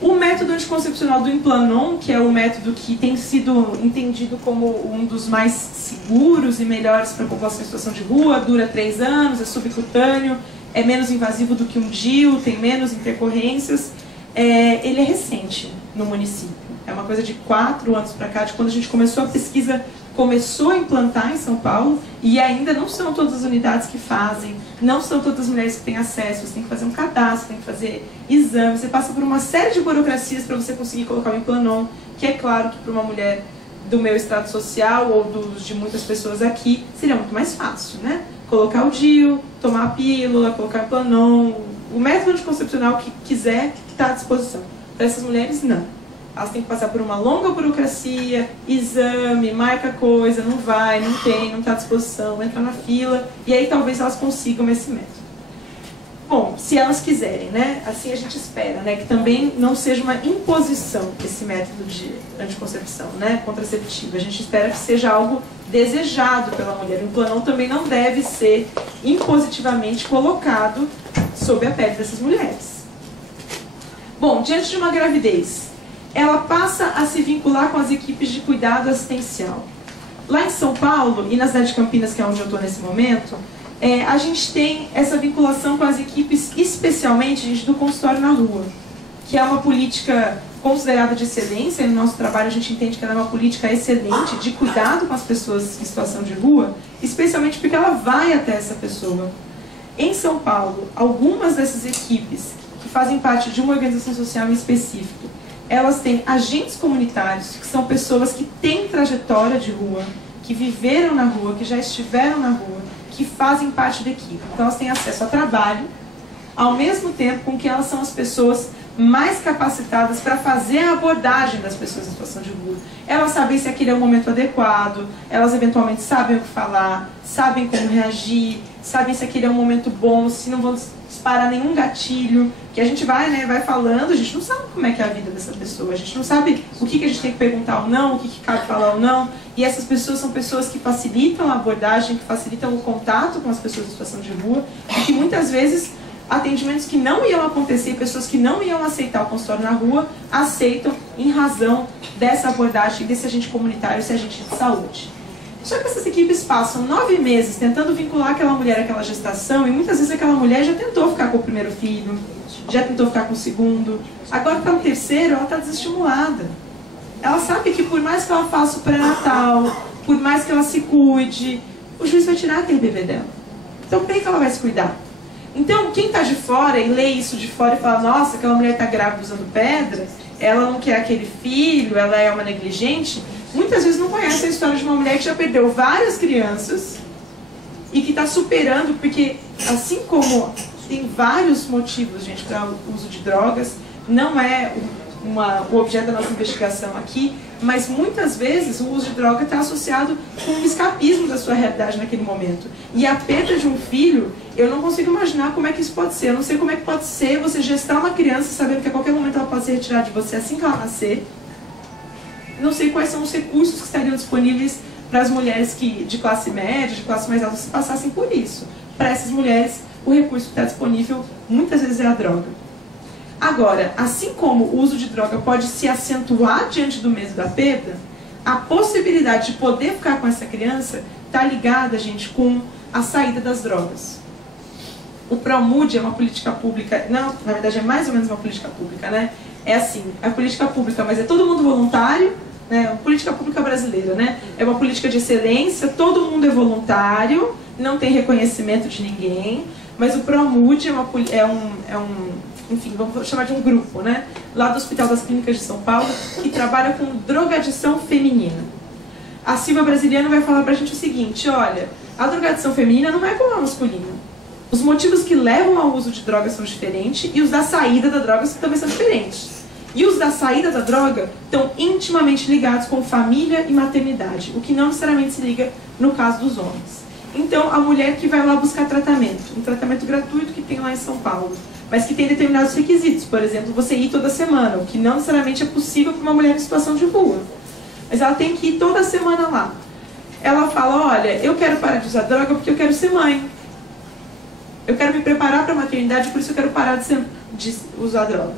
O método anticoncepcional do Implanon, que é o método que tem sido entendido como um dos mais seguros e melhores para a população em situação de rua, dura 3 anos, é subcutâneo, é menos invasivo do que um DIU, tem menos intercorrências. Ele é recente no município. É uma coisa de 4 anos para cá, de quando a gente começou a pesquisa, começou a implantar em São Paulo, e ainda não são todas as unidades que fazem, não são todas as mulheres que têm acesso, você tem que fazer um cadastro, tem que fazer exame, você passa por uma série de burocracias para você conseguir colocar o Implanon, que é claro que para uma mulher do meu extrato social ou de muitas pessoas aqui, seria muito mais fácil, né? Colocar o DIU, tomar a pílula, colocar o Implanon, o método anticoncepcional que quiser está à disposição. Para essas mulheres, não. Elas têm que passar por uma longa burocracia, exame, marca coisa, não vai, não tem, não está à disposição, entra na fila, e aí talvez elas consigam esse método. Bom, se elas quiserem, né? Assim a gente espera, né? Que também não seja uma imposição esse método de anticoncepção, né? Contraceptivo. A gente espera que seja algo desejado pela mulher. O Implanon também não deve ser impositivamente colocado sob a pele dessas mulheres. Bom, diante de uma gravidez, ela passa a se vincular com as equipes de cuidado assistencial. Lá em São Paulo, e na cidade de Campinas, que é onde eu estou nesse momento, a gente tem essa vinculação com as equipes, especialmente, gente, do consultório na rua, que é uma política considerada de excelência, e no nosso trabalho a gente entende que ela é uma política excelente de cuidado com as pessoas em situação de rua, especialmente porque ela vai até essa pessoa. Em São Paulo, algumas dessas equipes que fazem parte de uma organização social em específico, elas têm agentes comunitários, que são pessoas que têm trajetória de rua, que viveram na rua, que já estiveram na rua, que fazem parte da equipe. Então elas têm acesso a trabalho, ao mesmo tempo com que elas são as pessoas mais capacitadas para fazer a abordagem das pessoas em situação de rua. Elas sabem se aquele é o momento adequado, elas eventualmente sabem o que falar, sabem como reagir, sabem se aquele é um momento bom, se não vão disparar nenhum gatilho, que a gente vai, né, vai falando, a gente não sabe como é que é a vida dessa pessoa, a gente não sabe o que a gente tem que perguntar ou não, o que cabe falar ou não, e essas pessoas são pessoas que facilitam a abordagem, que facilitam o contato com as pessoas em situação de rua, e que muitas vezes atendimentos que não iam acontecer, pessoas que não iam aceitar o consultório na rua, aceitam em razão dessa abordagem, desse agente comunitário, esse agente de saúde. Só que essas equipes passam 9 meses tentando vincular aquela mulher àquela gestação, e muitas vezes aquela mulher já tentou ficar com o primeiro filho, já tentou ficar com o segundo, agora está no terceiro, ela está desestimulada. Ela sabe que por mais que ela faça o pré-natal, por mais que ela se cuide, o juiz vai tirar aquele bebê dela. Então bem que ela vai se cuidar. Então, quem está de fora e lê isso de fora e fala, nossa, aquela mulher está grávida usando pedra, ela não quer aquele filho, ela é uma negligente, muitas vezes não conhece a história de uma mulher que já perdeu várias crianças e que está superando, porque assim como tem vários motivos, gente, para o uso de drogas, não é o objeto da nossa investigação aqui, mas muitas vezes o uso de droga está associado com um escapismo da sua realidade naquele momento. E a perda de um filho, eu não consigo imaginar como é que isso pode ser. Eu não sei como é que pode ser você gestar uma criança sabendo que a qualquer momento ela pode ser retirada de você assim que ela nascer. Não sei quais são os recursos que estariam disponíveis para as mulheres de classe média, de classe mais alta, se passassem por isso. Para essas mulheres, o recurso que está disponível muitas vezes é a droga. Agora, assim como o uso de droga pode se acentuar diante do medo da perda, a possibilidade de poder ficar com essa criança está ligada, gente, com a saída das drogas. O ProMUD é uma política pública, não, na verdade é mais ou menos uma política pública, né? É assim, é política pública, mas é todo mundo voluntário, né? Política pública brasileira, né? É uma política de excelência, todo mundo é voluntário, não tem reconhecimento de ninguém, mas o ProMUD enfim, vamos chamar de um grupo, né? Lá do Hospital das Clínicas de São Paulo, que trabalha com drogadição feminina. A Silvia Brasiliano vai falar pra gente o seguinte, olha, a drogadição feminina não é como a masculina. Os motivos que levam ao uso de drogas são diferentes e os da saída da droga também são diferentes. E os da saída da droga estão intimamente ligados com família e maternidade, o que não necessariamente se liga no caso dos homens. Então, a mulher que vai lá buscar tratamento, um tratamento gratuito que tem lá em São Paulo, mas que tem determinados requisitos, por exemplo, você ir toda semana, o que não necessariamente é possível para uma mulher em situação de rua. Mas ela tem que ir toda semana lá. Ela fala, olha, eu quero parar de usar droga porque eu quero ser mãe. Eu quero me preparar para a maternidade, por isso eu quero parar de usar droga.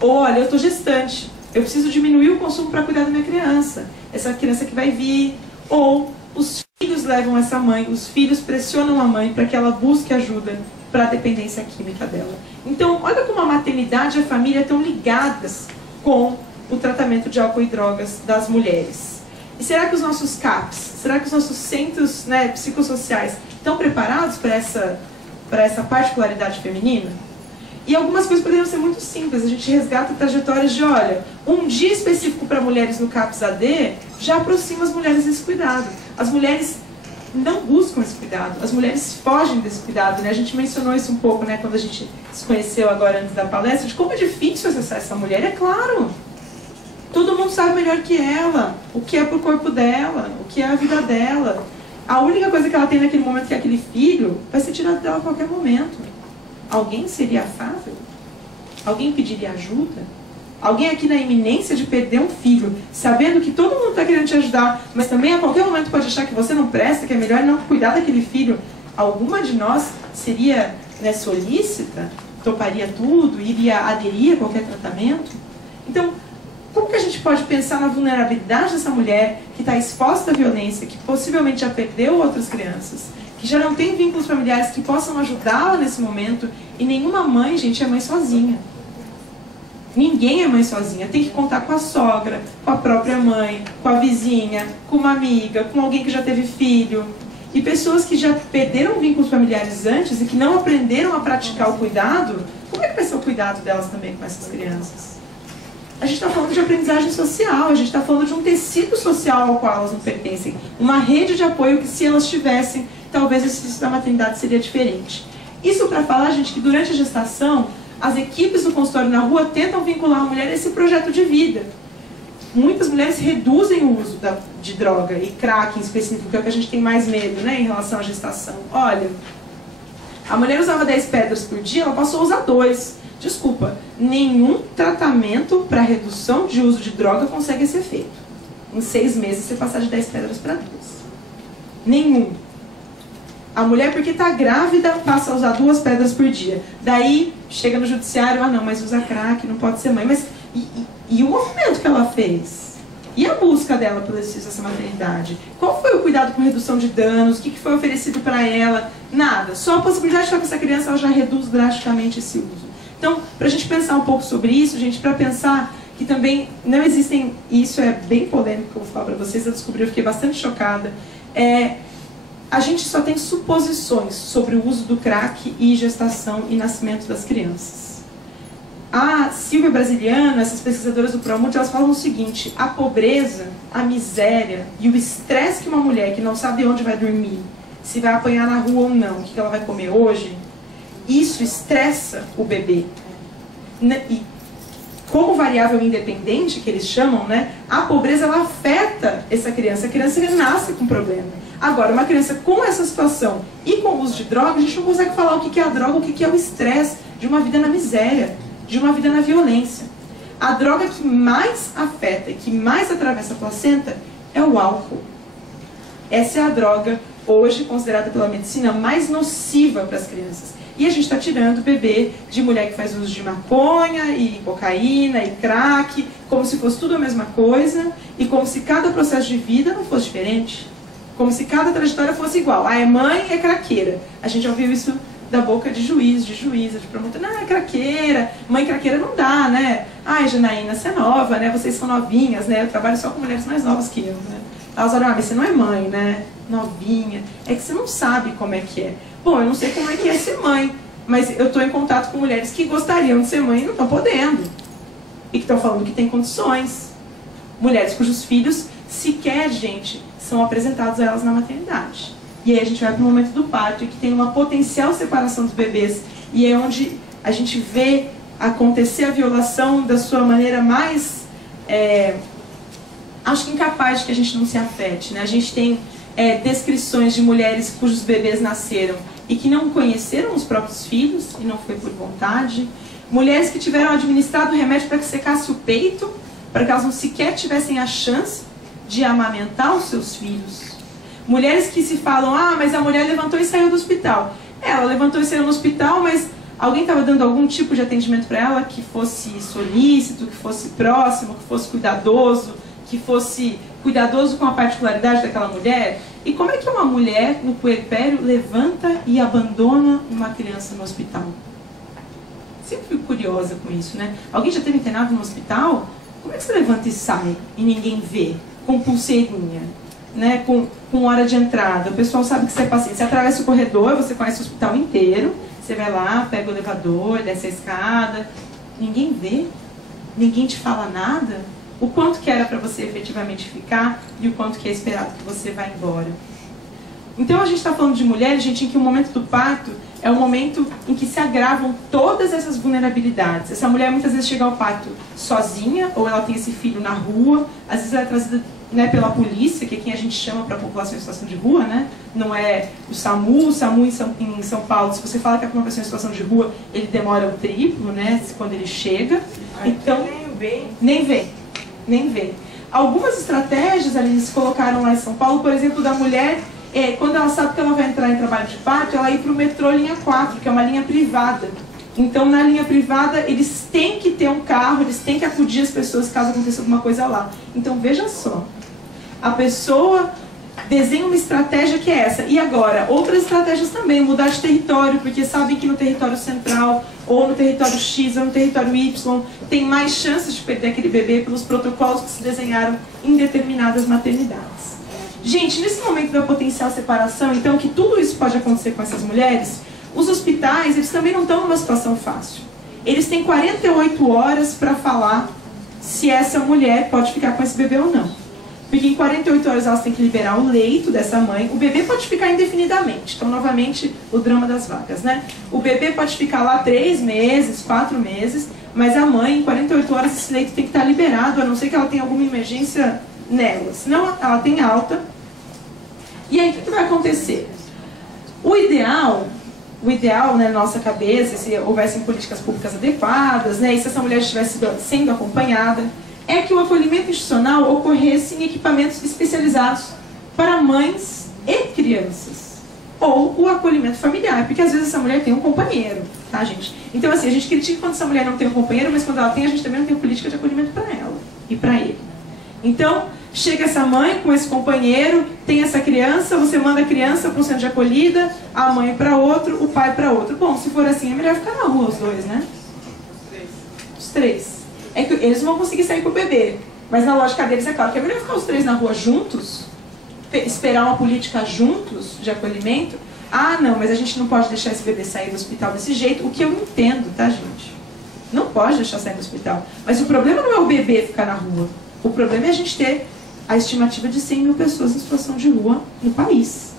Ou, olha, eu estou gestante, eu preciso diminuir o consumo para cuidar da minha criança. Essa criança que vai vir. Ou os filhos levam essa mãe, os filhos pressionam a mãe para que ela busque ajuda para a dependência química dela. Então, olha como a maternidade e a família estão ligadas com o tratamento de álcool e drogas das mulheres. E será que os nossos CAPs, será que os nossos centros, né, psicossociais estão preparados para essa particularidade feminina? E algumas coisas poderiam ser muito simples. A gente resgata trajetórias de, olha, um dia específico para mulheres no CAPS AD já aproxima as mulheres desse cuidado. As mulheres não buscam esse cuidado, as mulheres fogem desse cuidado, né? A gente mencionou isso um pouco, né, quando a gente se conheceu agora antes da palestra, de como é difícil acessar essa mulher. É claro, todo mundo sabe melhor que ela o que é pro corpo dela, o que é a vida dela. A única coisa que ela tem naquele momento, que é aquele filho, vai ser tirado dela a qualquer momento. Alguém seria afável? Alguém pediria ajuda? Alguém aqui na iminência de perder um filho, sabendo que todo mundo está querendo te ajudar, mas também a qualquer momento pode achar que você não presta, que é melhor não cuidar daquele filho? Alguma de nós seria, né, solícita, toparia tudo, iria aderir a qualquer tratamento? Então, como que a gente pode pensar na vulnerabilidade dessa mulher que está exposta à violência, que possivelmente já perdeu outras crianças, que já não tem vínculos familiares que possam ajudá-la nesse momento, e nenhuma mãe, gente, é mãe sozinha. Ninguém é mãe sozinha, tem que contar com a sogra, com a própria mãe, com a vizinha, com uma amiga, com alguém que já teve filho. E pessoas que já perderam vínculos familiares antes e que não aprenderam a praticar o cuidado, como é que vai ser o cuidado delas também com essas crianças? A gente está falando de aprendizagem social, a gente está falando de um tecido social ao qual elas não pertencem. Uma rede de apoio que, se elas tivessem, talvez o exercício da maternidade seria diferente. Isso para falar, gente, que durante a gestação, as equipes do consultório na rua tentam vincular a mulher a esse projeto de vida. Muitas mulheres reduzem o uso de droga, e crack em específico, que é o que a gente tem mais medo, né, em relação à gestação. Olha, a mulher usava 10 pedras por dia, ela passou a usar 2. Desculpa, nenhum tratamento para redução de uso de droga consegue esse efeito. Em 6 meses você passar de 10 pedras para 2. Nenhum. A mulher, porque está grávida, passa a usar 2 pedras por dia. Daí, chega no judiciário, ah não, mas usa crack, não pode ser mãe. Mas e o movimento que ela fez? E a busca dela pelo exercício dessa maternidade? Qual foi o cuidado com redução de danos? O que foi oferecido para ela? Nada. Só a possibilidade de estar com essa criança, ela já reduz drasticamente esse uso. Então, para a gente pensar um pouco sobre isso, gente, para pensar que também não existem, e isso é bem polêmico que eu vou falar para vocês, eu descobri, eu fiquei bastante chocada, a gente só tem suposições sobre o uso do crack e gestação e nascimento das crianças. A Silvia Brasiliano, essas pesquisadoras do ProMult, elas falam o seguinte: a pobreza, a miséria e o estresse que uma mulher que não sabe onde vai dormir, se vai apanhar na rua ou não, o que ela vai comer hoje, isso estressa o bebê. E como variável independente, que eles chamam, né, a pobreza ela afeta essa criança. A criança nasce com problema. Agora, uma criança com essa situação e com o uso de droga, a gente não consegue falar o que é a droga, o que é o estresse de uma vida na miséria, de uma vida na violência. A droga que mais afeta e que mais atravessa a placenta é o álcool. Essa é a droga, hoje considerada pela medicina, mais nociva para as crianças. E a gente está tirando o bebê de mulher que faz uso de maconha e cocaína e crack, como se fosse tudo a mesma coisa, e como se cada processo de vida não fosse diferente. Como se cada trajetória fosse igual. Ah, é mãe, é craqueira. A gente já ouviu isso da boca de juiz, de juíza, de promotor. Não, é craqueira. Mãe craqueira não dá, né? Ai, Janaína, você é nova, né? Vocês são novinhas, né? Eu trabalho só com mulheres mais novas que eu, né? Elas olham, ah, mas você não é mãe, né? Novinha. É que você não sabe como é que é. Bom, eu não sei como é que é ser mãe, mas eu estou em contato com mulheres que gostariam de ser mãe e não estão podendo. E que estão falando que tem condições. Mulheres cujos filhos sequer, gente, são apresentados a elas na maternidade. E aí a gente vai para o momento do parto, e que tem uma potencial separação dos bebês, e é onde a gente vê acontecer a violação da sua maneira mais, acho que incapaz de que a gente não se afete, né? A gente tem descrições de mulheres cujos bebês nasceram e que não conheceram os próprios filhos, e não foi por vontade. Mulheres que tiveram administrado remédio para que secasse o peito, para que elas não sequer tivessem a chance de amamentar os seus filhos. Mulheres que se falam, ah, mas a mulher levantou e saiu do hospital. Ela levantou e saiu no hospital, mas alguém estava dando algum tipo de atendimento para ela que fosse solícito, que fosse próximo, que fosse cuidadoso, que fosse cuidadoso com a particularidade daquela mulher. E como é que uma mulher no puerpério levanta e abandona uma criança no hospital? Sempre fico curiosa com isso, né? Alguém já teve internado no hospital? Como é que você levanta e sai e ninguém vê? Com pulseirinha, né? Com hora de entrada. O pessoal sabe que você é paciente. Você atravessa o corredor, você conhece o hospital inteiro, você vai lá, pega o elevador, desce a escada. Ninguém vê? Ninguém te fala nada? O quanto que era para você efetivamente ficar e o quanto que é esperado que você vá embora. Então a gente está falando de mulheres, gente, em que o momento do parto é o momento em que se agravam todas essas vulnerabilidades. Essa mulher muitas vezes chega ao parto sozinha, ou ela tem esse filho na rua, às vezes ela é trazida, né, pela polícia, que é quem a gente chama para a população em situação de rua, né? Não é o SAMU em São Paulo, se você fala que é para uma pessoa em situação de rua, ele demora o triplo, né, quando ele chega. Então, nem vem. Algumas estratégias ali eles colocaram lá em São Paulo, por exemplo, da mulher, quando ela sabe que ela vai entrar em trabalho de parto, ela ir para o metrô linha 4, que é uma linha privada. Então, na linha privada, eles têm que ter um carro, eles têm que acudir as pessoas caso aconteça alguma coisa lá. Então, veja só, a pessoa desenha uma estratégia que é essa. E agora, outras estratégias também, mudar de território, porque sabem que no território central, ou no território X, ou no território Y, tem mais chances de perder aquele bebê pelos protocolos que se desenharam em determinadas maternidades. Gente, nesse momento da potencial separação, então, que tudo isso pode acontecer com essas mulheres, os hospitais, eles também não estão numa situação fácil. Eles têm 48 horas para falar se essa mulher pode ficar com esse bebê ou não. Porque em 48 horas elas têm que liberar o leito dessa mãe. O bebê pode ficar indefinidamente. Então, novamente, o drama das vagas, né? O bebê pode ficar lá 3 meses, 4 meses, mas a mãe, em 48 horas, esse leito tem que estar liberado, a não ser que ela tenha alguma emergência nela. Senão, ela tem alta. E aí, o que vai acontecer? O ideal, né, na nossa cabeça, se houvessem políticas públicas adequadas, né, e se essa mulher estivesse sendo acompanhada, é que o acolhimento institucional ocorresse em equipamentos especializados para mães e crianças. Ou o acolhimento familiar, porque às vezes essa mulher tem um companheiro, tá, gente? Então, assim, a gente critica quando essa mulher não tem um companheiro, mas quando ela tem, a gente também não tem política de acolhimento para ela e para ele. Então, chega essa mãe com esse companheiro, tem essa criança, você manda a criança para um centro de acolhida, a mãe para outro, o pai para outro. Bom, se for assim, é melhor ficar na rua os dois, né? Os três. É que eles não vão conseguir sair com o bebê. Mas na lógica deles, é claro que é melhor ficar os 3 na rua juntos, esperar uma política juntos de acolhimento. Ah, não, mas a gente não pode deixar esse bebê sair do hospital desse jeito. O que eu entendo, tá, gente? Não pode deixar sair do hospital. Mas o problema não é o bebê ficar na rua. O problema é a gente ter a estimativa de 100 mil pessoas em situação de rua no país.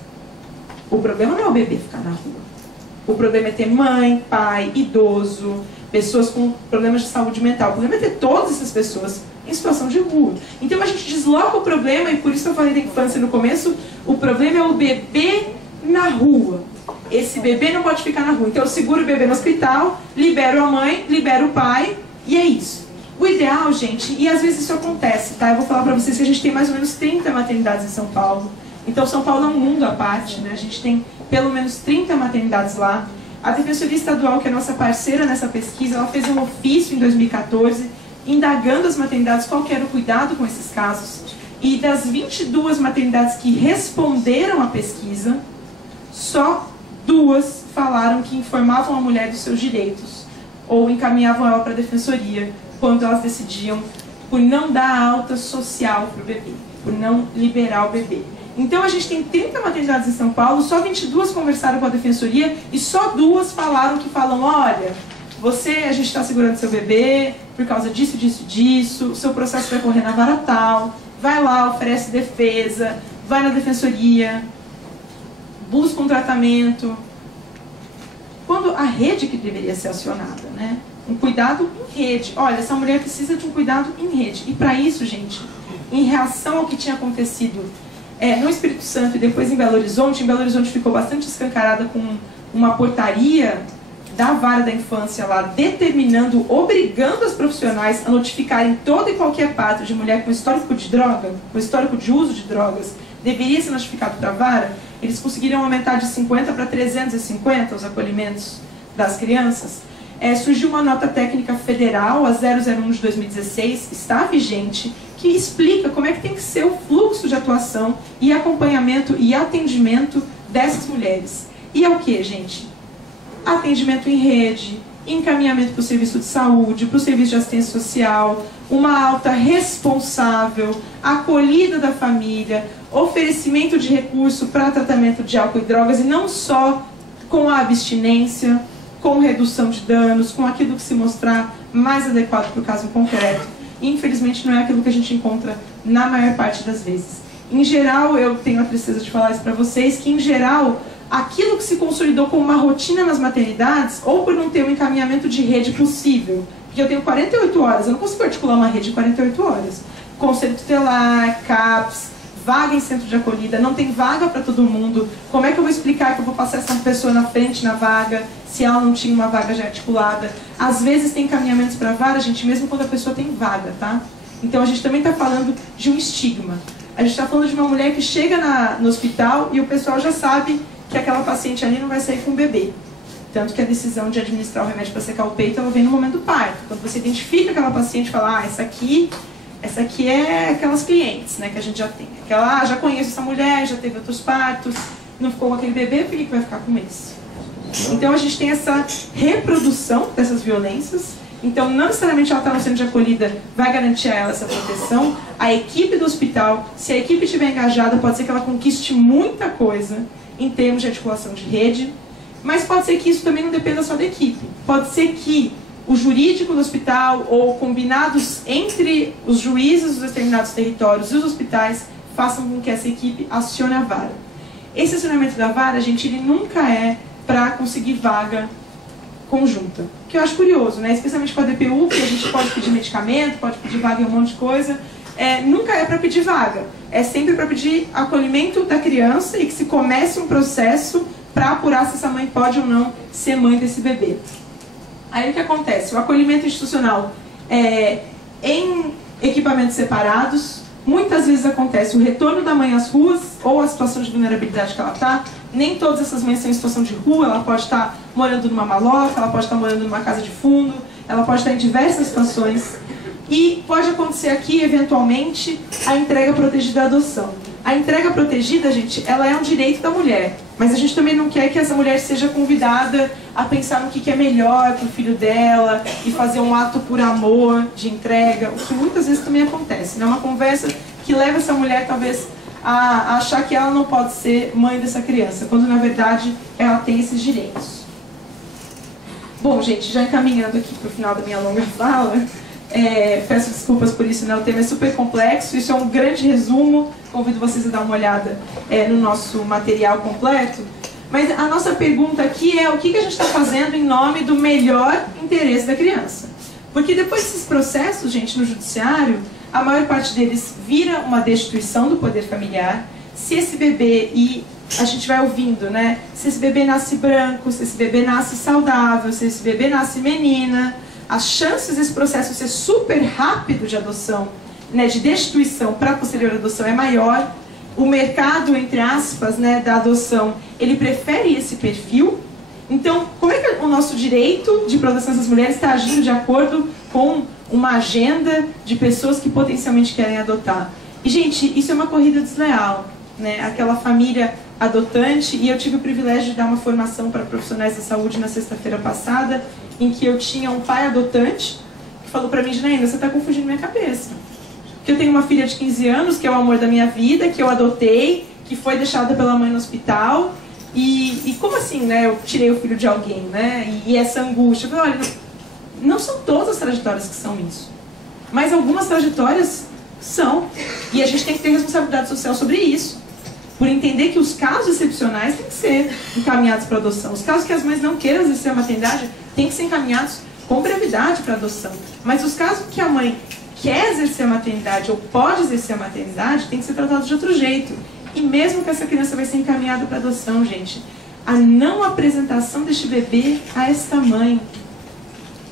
O problema não é o bebê ficar na rua. O problema é ter mãe, pai, idoso, pessoas com problemas de saúde mental. O problema é ter todas essas pessoas em situação de rua. Então a gente desloca o problema, e por isso eu falei da infância no começo, o problema é o bebê na rua. Esse bebê não pode ficar na rua. Então eu seguro o bebê no hospital, libero a mãe, libero o pai, e é isso. O ideal, gente, e às vezes isso acontece, tá? Eu vou falar pra vocês que a gente tem mais ou menos 30 maternidades em São Paulo. Então São Paulo é um mundo à parte, né? A gente tem pelo menos 30 maternidades lá. A Defensoria Estadual, que é nossa parceira nessa pesquisa, ela fez um ofício em 2014, indagando as maternidades qual que era o cuidado com esses casos. E das 22 maternidades que responderam à pesquisa, só 2 falaram que informavam a mulher dos seus direitos, ou encaminhavam ela para a defensoria, quando elas decidiam por não dar alta social para o bebê, por não liberar o bebê. Então a gente tem 30 maternidades em São Paulo, só 22 conversaram com a defensoria e só 2 falaram que falam, olha, a gente está segurando seu bebê por causa disso, disso, disso, o seu processo vai correr na vara tal, vai lá, oferece defesa, vai na defensoria, busca um tratamento. Quando a rede que deveria ser acionada, né? Um cuidado em rede. Olha, essa mulher precisa de um cuidado em rede. E para isso, gente, em reação ao que tinha acontecido no Espírito Santo e depois em Belo Horizonte ficou bastante escancarada com uma portaria da Vara da Infância lá, determinando, obrigando as profissionais a notificarem toda e qualquer parte de mulher com histórico de droga, com histórico de uso de drogas, deveria ser notificado para a Vara. Eles conseguiram aumentar de 50 para 350 os acolhimentos das crianças. Surgiu uma nota técnica federal, a 001 de 2016, está vigente, que explica como é que tem que ser o fluxo de atuação e acompanhamento e atendimento dessas mulheres. E é o que, gente? Atendimento em rede, encaminhamento para o serviço de saúde, para o serviço de assistência social, uma alta responsável, acolhida da família, oferecimento de recurso para tratamento de álcool e drogas, e não só com a abstinência, com redução de danos, com aquilo que se mostrar mais adequado para o caso concreto. Infelizmente não é aquilo que a gente encontra na maior parte das vezes. Em geral, eu tenho a tristeza de falar isso para vocês, que em geral, aquilo que se consolidou como uma rotina nas maternidades, ou por não ter um encaminhamento de rede possível, porque eu tenho 48 horas, eu não consigo articular uma rede de 48 horas. Conselho tutelar, CAPS, vaga em centro de acolhida, não tem vaga para todo mundo. Como é que eu vou explicar que eu vou passar essa pessoa na frente na vaga, se ela não tinha uma vaga já articulada? Às vezes tem encaminhamentos para vara, gente, mesmo quando a pessoa tem vaga, tá? Então a gente também está falando de um estigma. A gente está falando de uma mulher que chega no hospital e o pessoal já sabe que aquela paciente ali não vai sair com o bebê. Tanto que a decisão de administrar o remédio para secar o peito, ela vem no momento do parto. Quando você identifica aquela paciente e fala, essa aqui Essa aqui é aquelas clientes, né, que a gente já tem. Aquela, já conheço essa mulher, já teve outros partos, não ficou com aquele bebê, por que vai ficar com esse? Então a gente tem essa reprodução dessas violências. Então não necessariamente ela está no centro de acolhida vai garantir a ela essa proteção. A equipe do hospital, se a equipe estiver engajada, pode ser que ela conquiste muita coisa em termos de articulação de rede, mas pode ser que isso também não dependa só da equipe. Pode ser que o jurídico do hospital ou combinados entre os juízes dos determinados territórios e os hospitais façam com que essa equipe acione a vara. Esse acionamento da vara, gente, ele nunca é para conseguir vaga conjunta. Que eu acho curioso, né? Especialmente com a DPU, que a gente pode pedir medicamento, pode pedir vaga em um monte de coisa. Nunca é para pedir vaga. É sempre para pedir acolhimento da criança e que se comece um processo para apurar se essa mãe pode ou não ser mãe desse bebê. Aí o que acontece? O acolhimento institucional em equipamentos separados, muitas vezes acontece o retorno da mãe às ruas ou a situação de vulnerabilidade que ela está. Nem todas essas mães estão em situação de rua, ela pode estar morando numa maloca, ela pode estar morando numa casa de fundo, ela pode estar em diversas situações. E pode acontecer aqui, eventualmente, a entrega protegida da adoção. A entrega protegida, gente, ela é um direito da mulher, mas a gente também não quer que essa mulher seja convidada a pensar no que é melhor para o filho dela e fazer um ato por amor de entrega, o que muitas vezes também acontece. É uma conversa que leva essa mulher, talvez, a achar que ela não pode ser mãe dessa criança, quando na verdade ela tem esses direitos. Bom, gente, já encaminhando aqui para o final da minha longa fala, peço desculpas por isso, né? O tema é super complexo, isso é um grande resumo, convido vocês a dar uma olhada no nosso material completo. Mas a nossa pergunta aqui é o que a gente está fazendo em nome do melhor interesse da criança. Porque depois desses processos, gente, no judiciário, a maior parte deles vira uma destituição do poder familiar. Se esse bebê, e a gente vai ouvindo, né? Se esse bebê nasce branco, se esse bebê nasce saudável, se esse bebê nasce menina, as chances desse processo ser super rápido de adoção, né, de destituição para posterior adoção é maior. O mercado, entre aspas, né, da adoção, ele prefere esse perfil. Então, como é que o nosso direito de proteção das mulheres está agindo de acordo com uma agenda de pessoas que potencialmente querem adotar? E, gente, isso é uma corrida desleal, né? Aquela família adotante, e eu tive o privilégio de dar uma formação para profissionais da saúde na sexta-feira passada, em que eu tinha um pai adotante que falou para mim: Janaína, você está confundindo minha cabeça. Que eu tenho uma filha de 15 anos, que é o amor da minha vida, que eu adotei, que foi deixada pela mãe no hospital, e como assim, né? Eu tirei o filho de alguém, né? E essa angústia. Eu falei: olha, não são todas as trajetórias que são isso, mas algumas trajetórias são, e a gente tem que ter responsabilidade social sobre isso, por entender que os casos excepcionais têm que ser encaminhados para adoção. Os casos que as mães não queiram exercer a maternidade têm que ser encaminhados com brevidade para adoção. Mas os casos que a mãe quer exercer a maternidade ou pode exercer a maternidade tem que ser tratado de outro jeito. E mesmo que essa criança vai ser encaminhada para adoção, gente, a não apresentação deste bebê a esta mãe,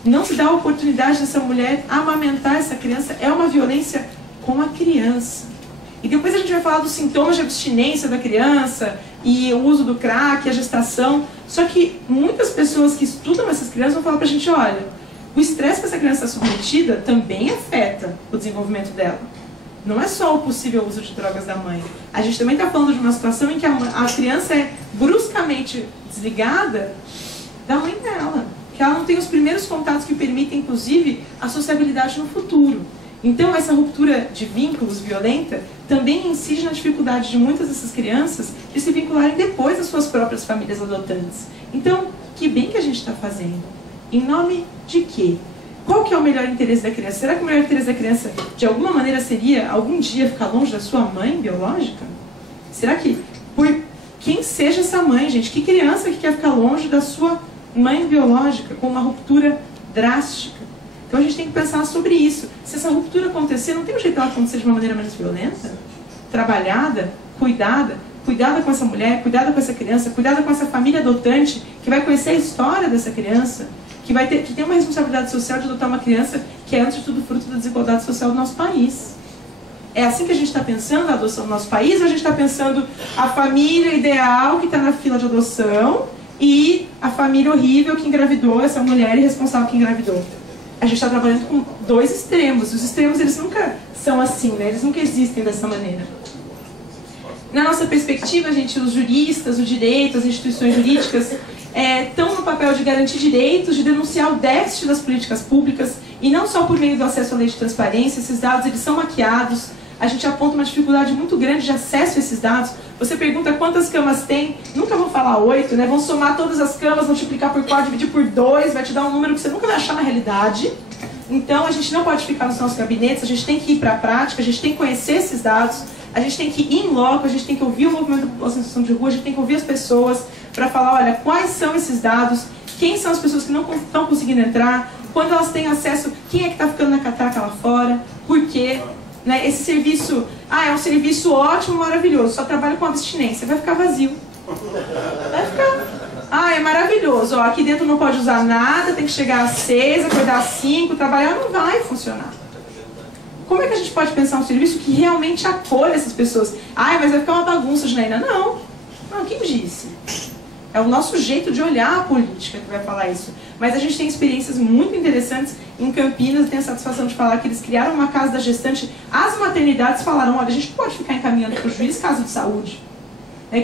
não se dá a oportunidade dessa mulher amamentar essa criança, é uma violência com a criança. E depois a gente vai falar dos sintomas de abstinência da criança e o uso do crack, a gestação. Só que muitas pessoas que estudam essas crianças vão falar pra gente: olha, o estresse que essa criança está submetida também afeta o desenvolvimento dela. Não é só o possível uso de drogas da mãe. A gente também está falando de uma situação em que a criança é bruscamente desligada da mãe dela. Que ela não tem os primeiros contatos que permitem, inclusive, a sociabilidade no futuro. Então, essa ruptura de vínculos violenta também incide na dificuldade de muitas dessas crianças de se vincularem depois das suas próprias famílias adotantes. Então, que bem que a gente está fazendo? Em nome de quê? Qual que é o melhor interesse da criança? Será que o melhor interesse da criança, de alguma maneira, seria algum dia ficar longe da sua mãe biológica? Será que, por quem seja essa mãe, gente, que criança que quer ficar longe da sua mãe biológica com uma ruptura drástica? Então a gente tem que pensar sobre isso. Se essa ruptura acontecer, não tem um jeito dela acontecer de uma maneira menos violenta? Trabalhada, cuidada com essa mulher, cuidada com essa criança, cuidada com essa família adotante, que vai conhecer a história dessa criança, que tem uma responsabilidade social de adotar uma criança que é, antes de tudo, fruto da desigualdade social do nosso país. É assim que a gente está pensando a adoção do nosso país, ou a gente está pensando a família ideal que está na fila de adoção e a família horrível que engravidou essa mulher irresponsável que engravidou? a gente está trabalhando com dois extremos. Os extremos, eles nunca são assim, né? Eles nunca existem dessa maneira. Na nossa perspectiva, gente, os juristas, o direito, as instituições jurídicas estão no papel de garantir direitos, de denunciar o déficit das políticas públicas, e não só por meio do acesso à lei de transparência. Esses dados, eles são maquiados. A gente aponta uma dificuldade muito grande de acesso a esses dados. Você pergunta quantas camas tem, nunca vão falar 8, né? Vão somar todas as camas, multiplicar por 4, dividir por 2, vai te dar um número que você nunca vai achar na realidade. Então, a gente não pode ficar nos nossos gabinetes, a gente tem que ir para a prática, a gente tem que conhecer esses dados, a gente tem que ir em loco, a gente tem que ouvir o movimento da população em situação de rua, a gente tem que ouvir as pessoas para falar, olha, quais são esses dados, quem são as pessoas que não estão conseguindo entrar, quando elas têm acesso, quem é que está ficando na catraca lá fora, por quê? Né? Esse serviço, é um serviço ótimo, maravilhoso, só trabalho com abstinência, vai ficar vazio. Vai ficar, é maravilhoso, ó, aqui dentro não pode usar nada, tem que chegar às 6, acordar às 5, trabalhar, não vai funcionar. Como é que a gente pode pensar um serviço que realmente acolha essas pessoas? Mas vai ficar uma bagunça, Janaína. Não, quem disse? É o nosso jeito de olhar a política que vai falar isso. Mas a gente tem experiências muito interessantes em Campinas. Eu tenho a satisfação de falar que eles criaram uma casa da gestante. As maternidades falaram, olha, a gente pode ficar encaminhando para o juiz caso de saúde.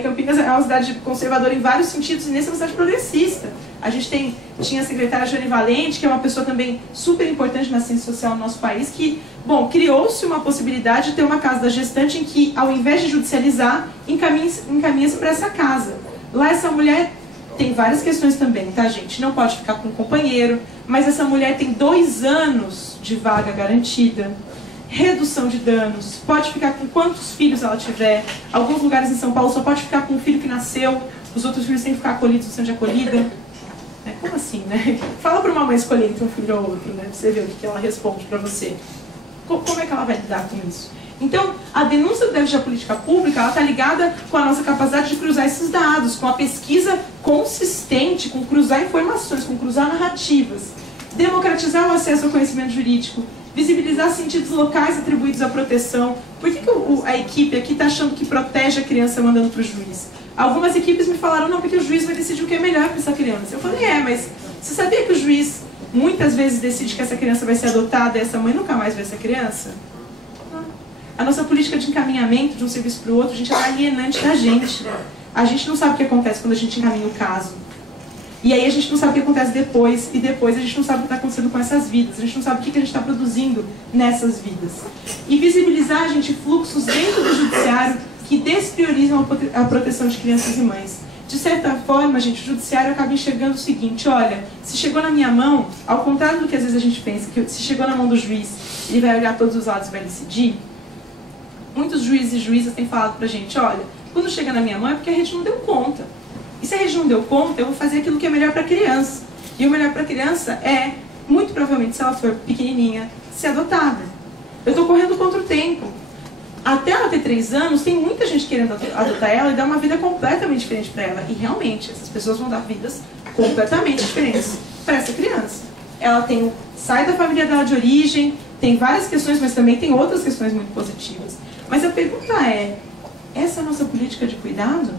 Campinas é uma cidade conservadora em vários sentidos, e nessa é uma cidade progressista. A gente tinha a secretária Joane Valente, que é uma pessoa também super importante na ciência social no nosso país, que, criou-se uma possibilidade de ter uma casa da gestante em que, ao invés de judicializar, encaminha-se para essa casa. Lá essa mulher tem várias questões também, tá, gente? Não pode ficar com um companheiro, mas essa mulher tem 2 anos de vaga garantida, redução de danos, pode ficar com quantos filhos ela tiver. Alguns lugares em São Paulo só pode ficar com um filho que nasceu, os outros filhos têm que ficar acolhidos no centro de acolhida. Como assim, né? Fala para uma mãe escolher entre um filho ou outro, né? Pra você ver o que ela responde para você. Como é que ela vai lidar com isso? Então, a denúncia do déficit da política pública, ela está ligada com a nossa capacidade de cruzar esses dados, com a pesquisa consistente, com cruzar informações, com cruzar narrativas, democratizar o acesso ao conhecimento jurídico, visibilizar sentidos locais atribuídos à proteção. Por que a equipe aqui está achando que protege a criança mandando para o juiz? Algumas equipes me falaram, não, porque o juiz vai decidir o que é melhor para essa criança. Eu falei, mas você sabia que o juiz muitas vezes decide que essa criança vai ser adotada e essa mãe nunca mais vê essa criança? Não. A nossa política de encaminhamento de um serviço para o outro, gente, é alienante da gente. A gente não sabe o que acontece quando a gente encaminha o caso. E aí a gente não sabe o que acontece depois, e depois a gente não sabe o que está acontecendo com essas vidas, a gente não sabe o que a gente está produzindo nessas vidas. E visibilizar, gente, fluxos dentro do judiciário que despriorizam a proteção de crianças e mães. De certa forma, gente, o judiciário acaba enxergando o seguinte, olha, se chegou na minha mão, ao contrário do que às vezes a gente pensa, que se chegou na mão do juiz, ele vai olhar todos os lados e vai decidir, muitos juízes e juízas têm falado pra gente, olha, quando chega na minha mão é porque a rede não deu conta. E se a rede não deu conta, eu vou fazer aquilo que é melhor para a criança. E o melhor para a criança é, muito provavelmente, se ela for pequenininha, ser adotada. Eu estou correndo contra o tempo. Até ela ter 3 anos, tem muita gente querendo adotar ela e dar uma vida completamente diferente para ela. E realmente, essas pessoas vão dar vidas completamente diferentes para essa criança. Ela sai da família dela de origem, tem várias questões, mas também tem outras questões muito positivas. Mas a pergunta é, essa é a nossa política de cuidado?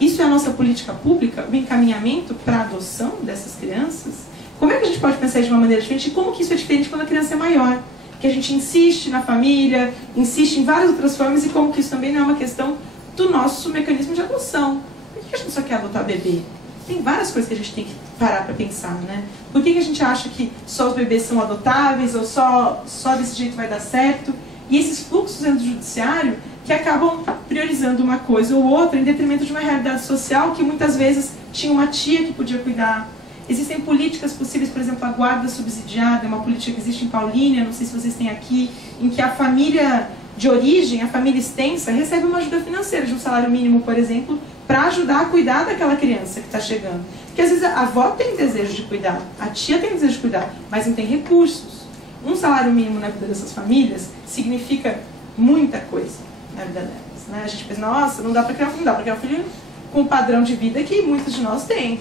Isso é a nossa política pública, o encaminhamento para a adoção dessas crianças? Como é que a gente pode pensar de uma maneira diferente? E como que isso é diferente quando a criança é maior? Que a gente insiste na família, insiste em várias outras formas, e como que isso também não é uma questão do nosso mecanismo de adoção. Por que a gente só quer adotar bebê? Tem várias coisas que a gente tem que parar para pensar, né? Por que a gente acha que só os bebês são adotáveis, ou só desse jeito vai dar certo? E esses fluxos dentro do judiciário que acabam priorizando uma coisa ou outra em detrimento de uma realidade social que muitas vezes tinha uma tia que podia cuidar. Existem políticas possíveis, por exemplo, a guarda subsidiada, é uma política que existe em Paulínia, não sei se vocês têm aqui, em que a família de origem, a família extensa, recebe uma ajuda financeira de um salário mínimo, por exemplo, para ajudar a cuidar daquela criança que está chegando. Porque às vezes a avó tem desejo de cuidar, a tia tem desejo de cuidar, mas não tem recursos. Um salário mínimo na vida dessas famílias significa muita coisa na vida delas, né? A gente pensa, nossa, não dá para criar um filho com um padrão de vida que muitos de nós têm.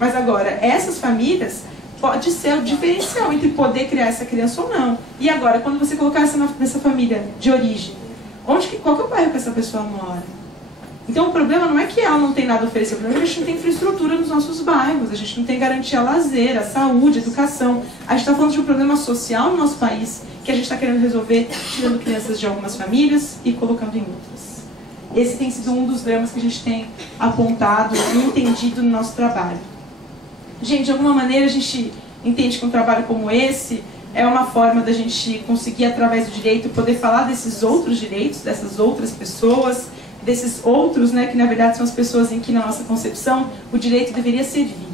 Mas agora, essas famílias pode ser o diferencial entre poder criar essa criança ou não. E agora, quando você colocar nessa família de origem, qual que é o bairro que essa pessoa mora? Então o problema não é que ela não tem nada a oferecer, o problema é que a gente não tem infraestrutura nos nossos bairros, a gente não tem garantia a lazer, a saúde, a educação. A gente está falando de um problema social no nosso país que a gente está querendo resolver tirando crianças de algumas famílias e colocando em outras. Esse tem sido um dos dramas que a gente tem apontado e entendido no nosso trabalho. Gente, de alguma maneira a gente entende que um trabalho como esse é uma forma da gente conseguir, através do direito, poder falar desses outros direitos, dessas outras pessoas, desses outros, né, que na verdade são as pessoas em que, na nossa concepção, o direito deveria servir.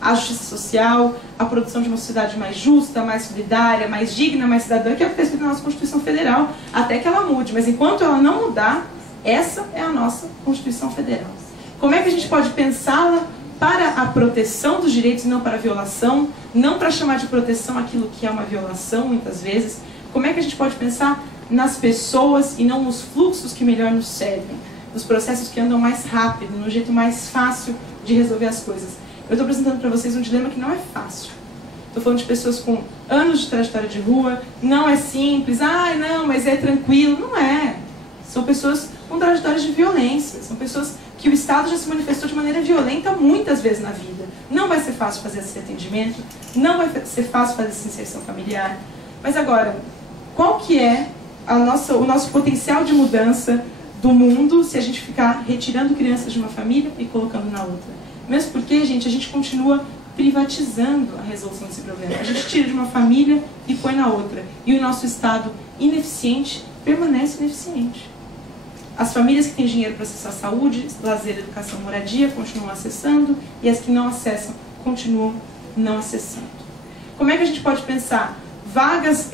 A justiça social, a produção de uma sociedade mais justa, mais solidária, mais digna, mais cidadã, que é o que está escrito na nossa Constituição Federal, até que ela mude. Mas enquanto ela não mudar, essa é a nossa Constituição Federal. Como é que a gente pode pensá-la para a proteção dos direitos e não para a violação? Não para chamar de proteção aquilo que é uma violação, muitas vezes. Como é que a gente pode pensar nas pessoas e não nos fluxos que melhor nos servem, nos processos que andam mais rápido, no jeito mais fácil de resolver as coisas? Eu estou apresentando para vocês um dilema que não é fácil. Estou falando de pessoas com anos de trajetória de rua, não é simples, não, mas é tranquilo. Não é. São pessoas com trajetórias de violência, são pessoas que o Estado já se manifestou de maneira violenta muitas vezes na vida. Não vai ser fácil fazer esse atendimento, não vai ser fácil fazer essa inserção familiar. Mas agora, qual que é o nosso potencial de mudança do mundo se a gente ficar retirando crianças de uma família e colocando na outra? Mesmo porque, gente, a gente continua privatizando a resolução desse problema. A gente tira de uma família e põe na outra. E o nosso Estado ineficiente permanece ineficiente. As famílias que têm dinheiro para acessar saúde, lazer, educação, moradia, continuam acessando, e as que não acessam, continuam não acessando. Como é que a gente pode pensar vagas,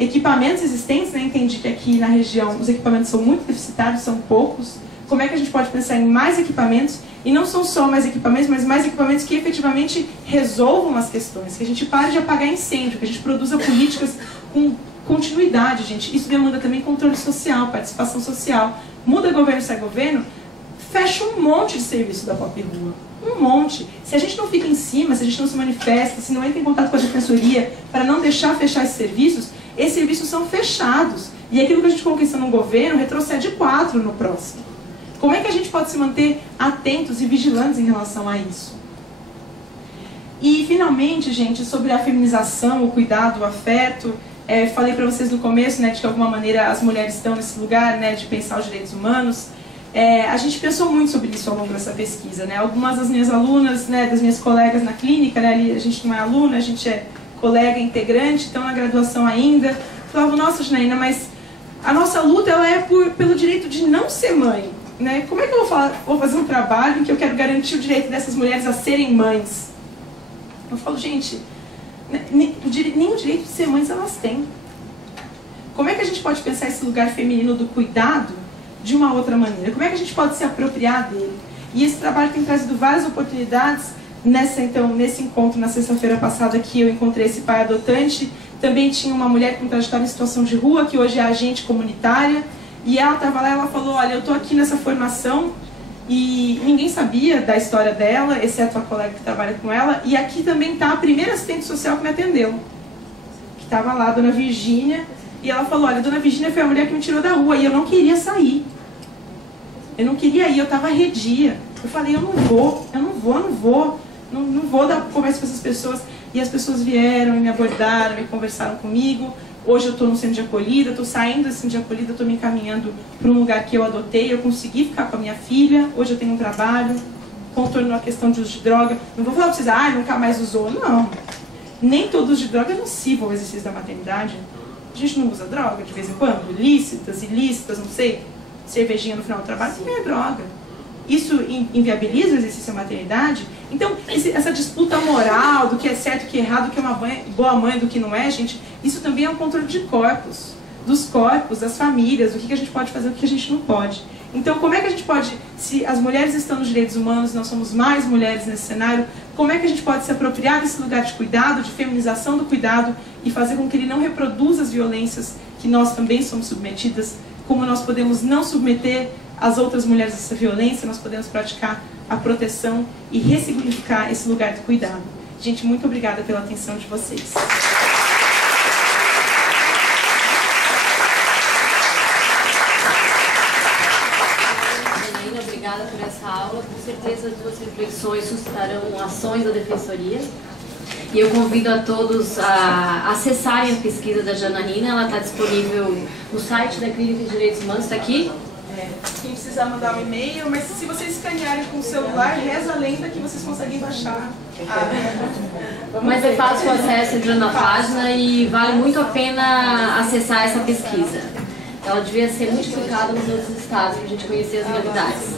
equipamentos existentes, né? Entendi que aqui na região os equipamentos são muito deficitários, são poucos. Como é que a gente pode pensar em mais equipamentos, e não são só mais equipamentos, mas mais equipamentos que efetivamente resolvam as questões, que a gente pare de apagar incêndio, que a gente produza políticas com continuidade, gente. Isso demanda também controle social, participação social. Muda governo, sai governo, fecha um monte de serviço da Pop Rua. Um monte. Se a gente não fica em cima, se a gente não se manifesta, se não entra em contato com a defensoria para não deixar fechar esses serviços são fechados. E aquilo que a gente conquista no governo retrocede 4 no próximo. Como é que a gente pode se manter atentos e vigilantes em relação a isso? E, finalmente, gente, sobre a feminização, o cuidado, o afeto, falei para vocês no começo, né, de que de alguma maneira as mulheres estão nesse lugar, né, de pensar os direitos humanos. A gente pensou muito sobre isso ao longo dessa pesquisa, né? Algumas das minhas alunas, né, das minhas colegas na clínica, né, ali a gente não é aluna, a gente é colega integrante, então na graduação ainda, falavam, nossa, Janaína, mas a nossa luta ela é pelo direito de não ser mãe, né? Como é que eu vou fazer um trabalho em que eu quero garantir o direito dessas mulheres a serem mães? Eu falo, gente, nem o direito de ser mães elas têm. Como é que a gente pode pensar esse lugar feminino do cuidado de uma outra maneira? Como é que a gente pode se apropriar dele? E esse trabalho tem trazido várias oportunidades. Nesse encontro, na sexta-feira passada, que eu encontrei esse pai adotante, também tinha uma mulher com trajetória em situação de rua, que hoje é agente comunitária, e ela estava lá e ela falou, olha, eu estou aqui nessa formação e ninguém sabia da história dela, exceto a colega que trabalha com ela, e aqui também está a primeira assistente social que me atendeu, que estava lá, a dona Virgínia, e ela falou, olha, a dona Virgínia foi a mulher que me tirou da rua, e eu não queria sair. Eu não queria ir, eu estava arredia. Eu falei, eu não vou dar conversa com essas pessoas. E as pessoas vieram e me abordaram, e conversaram comigo. Hoje eu estou no centro de acolhida, estou saindo do centro de acolhida, estou me encaminhando para um lugar que eu adotei. Eu consegui ficar com a minha filha, hoje eu tenho um trabalho, contorno a questão de uso de droga. Não vou falar para vocês, nunca mais usou. Não. Nem todo uso de droga é nocivo ao exercício da maternidade. A gente não usa droga de vez em quando, lícitas, ilícitas, não sei, cervejinha no final do trabalho, também é droga. Isso inviabiliza o exercício da maternidade? Então, essa disputa moral do que é certo, do que é errado, do que é uma boa mãe, do que não é, gente, isso também é um controle de corpos, dos corpos, das famílias, do que a gente pode fazer e o que a gente não pode. Então, como é que a gente pode, se as mulheres estão nos direitos humanos, nós somos mais mulheres nesse cenário, como é que a gente pode se apropriar desse lugar de cuidado, de feminização do cuidado e fazer com que ele não reproduza as violências que nós também somos submetidas, como nós podemos não submeter as outras mulheres a essa violência, nós podemos praticar a proteção e ressignificar esse lugar de cuidado. Gente, muito obrigada pela atenção de vocês. certeza as duas reflexões suscitarão ações da Defensoria. E eu convido a todos a acessarem a pesquisa da Janaína, ela está disponível no site da Clínica de Direitos Humanos, está aqui. Quem precisar mandar um e-mail, mas se vocês escanearem com o celular, reza a lenda que vocês conseguem baixar. Mas é fácil o acesso entrando na página e vale muito a pena acessar essa pesquisa. Ela devia ser multiplicada nos outros estados para a gente conhecer as novidades.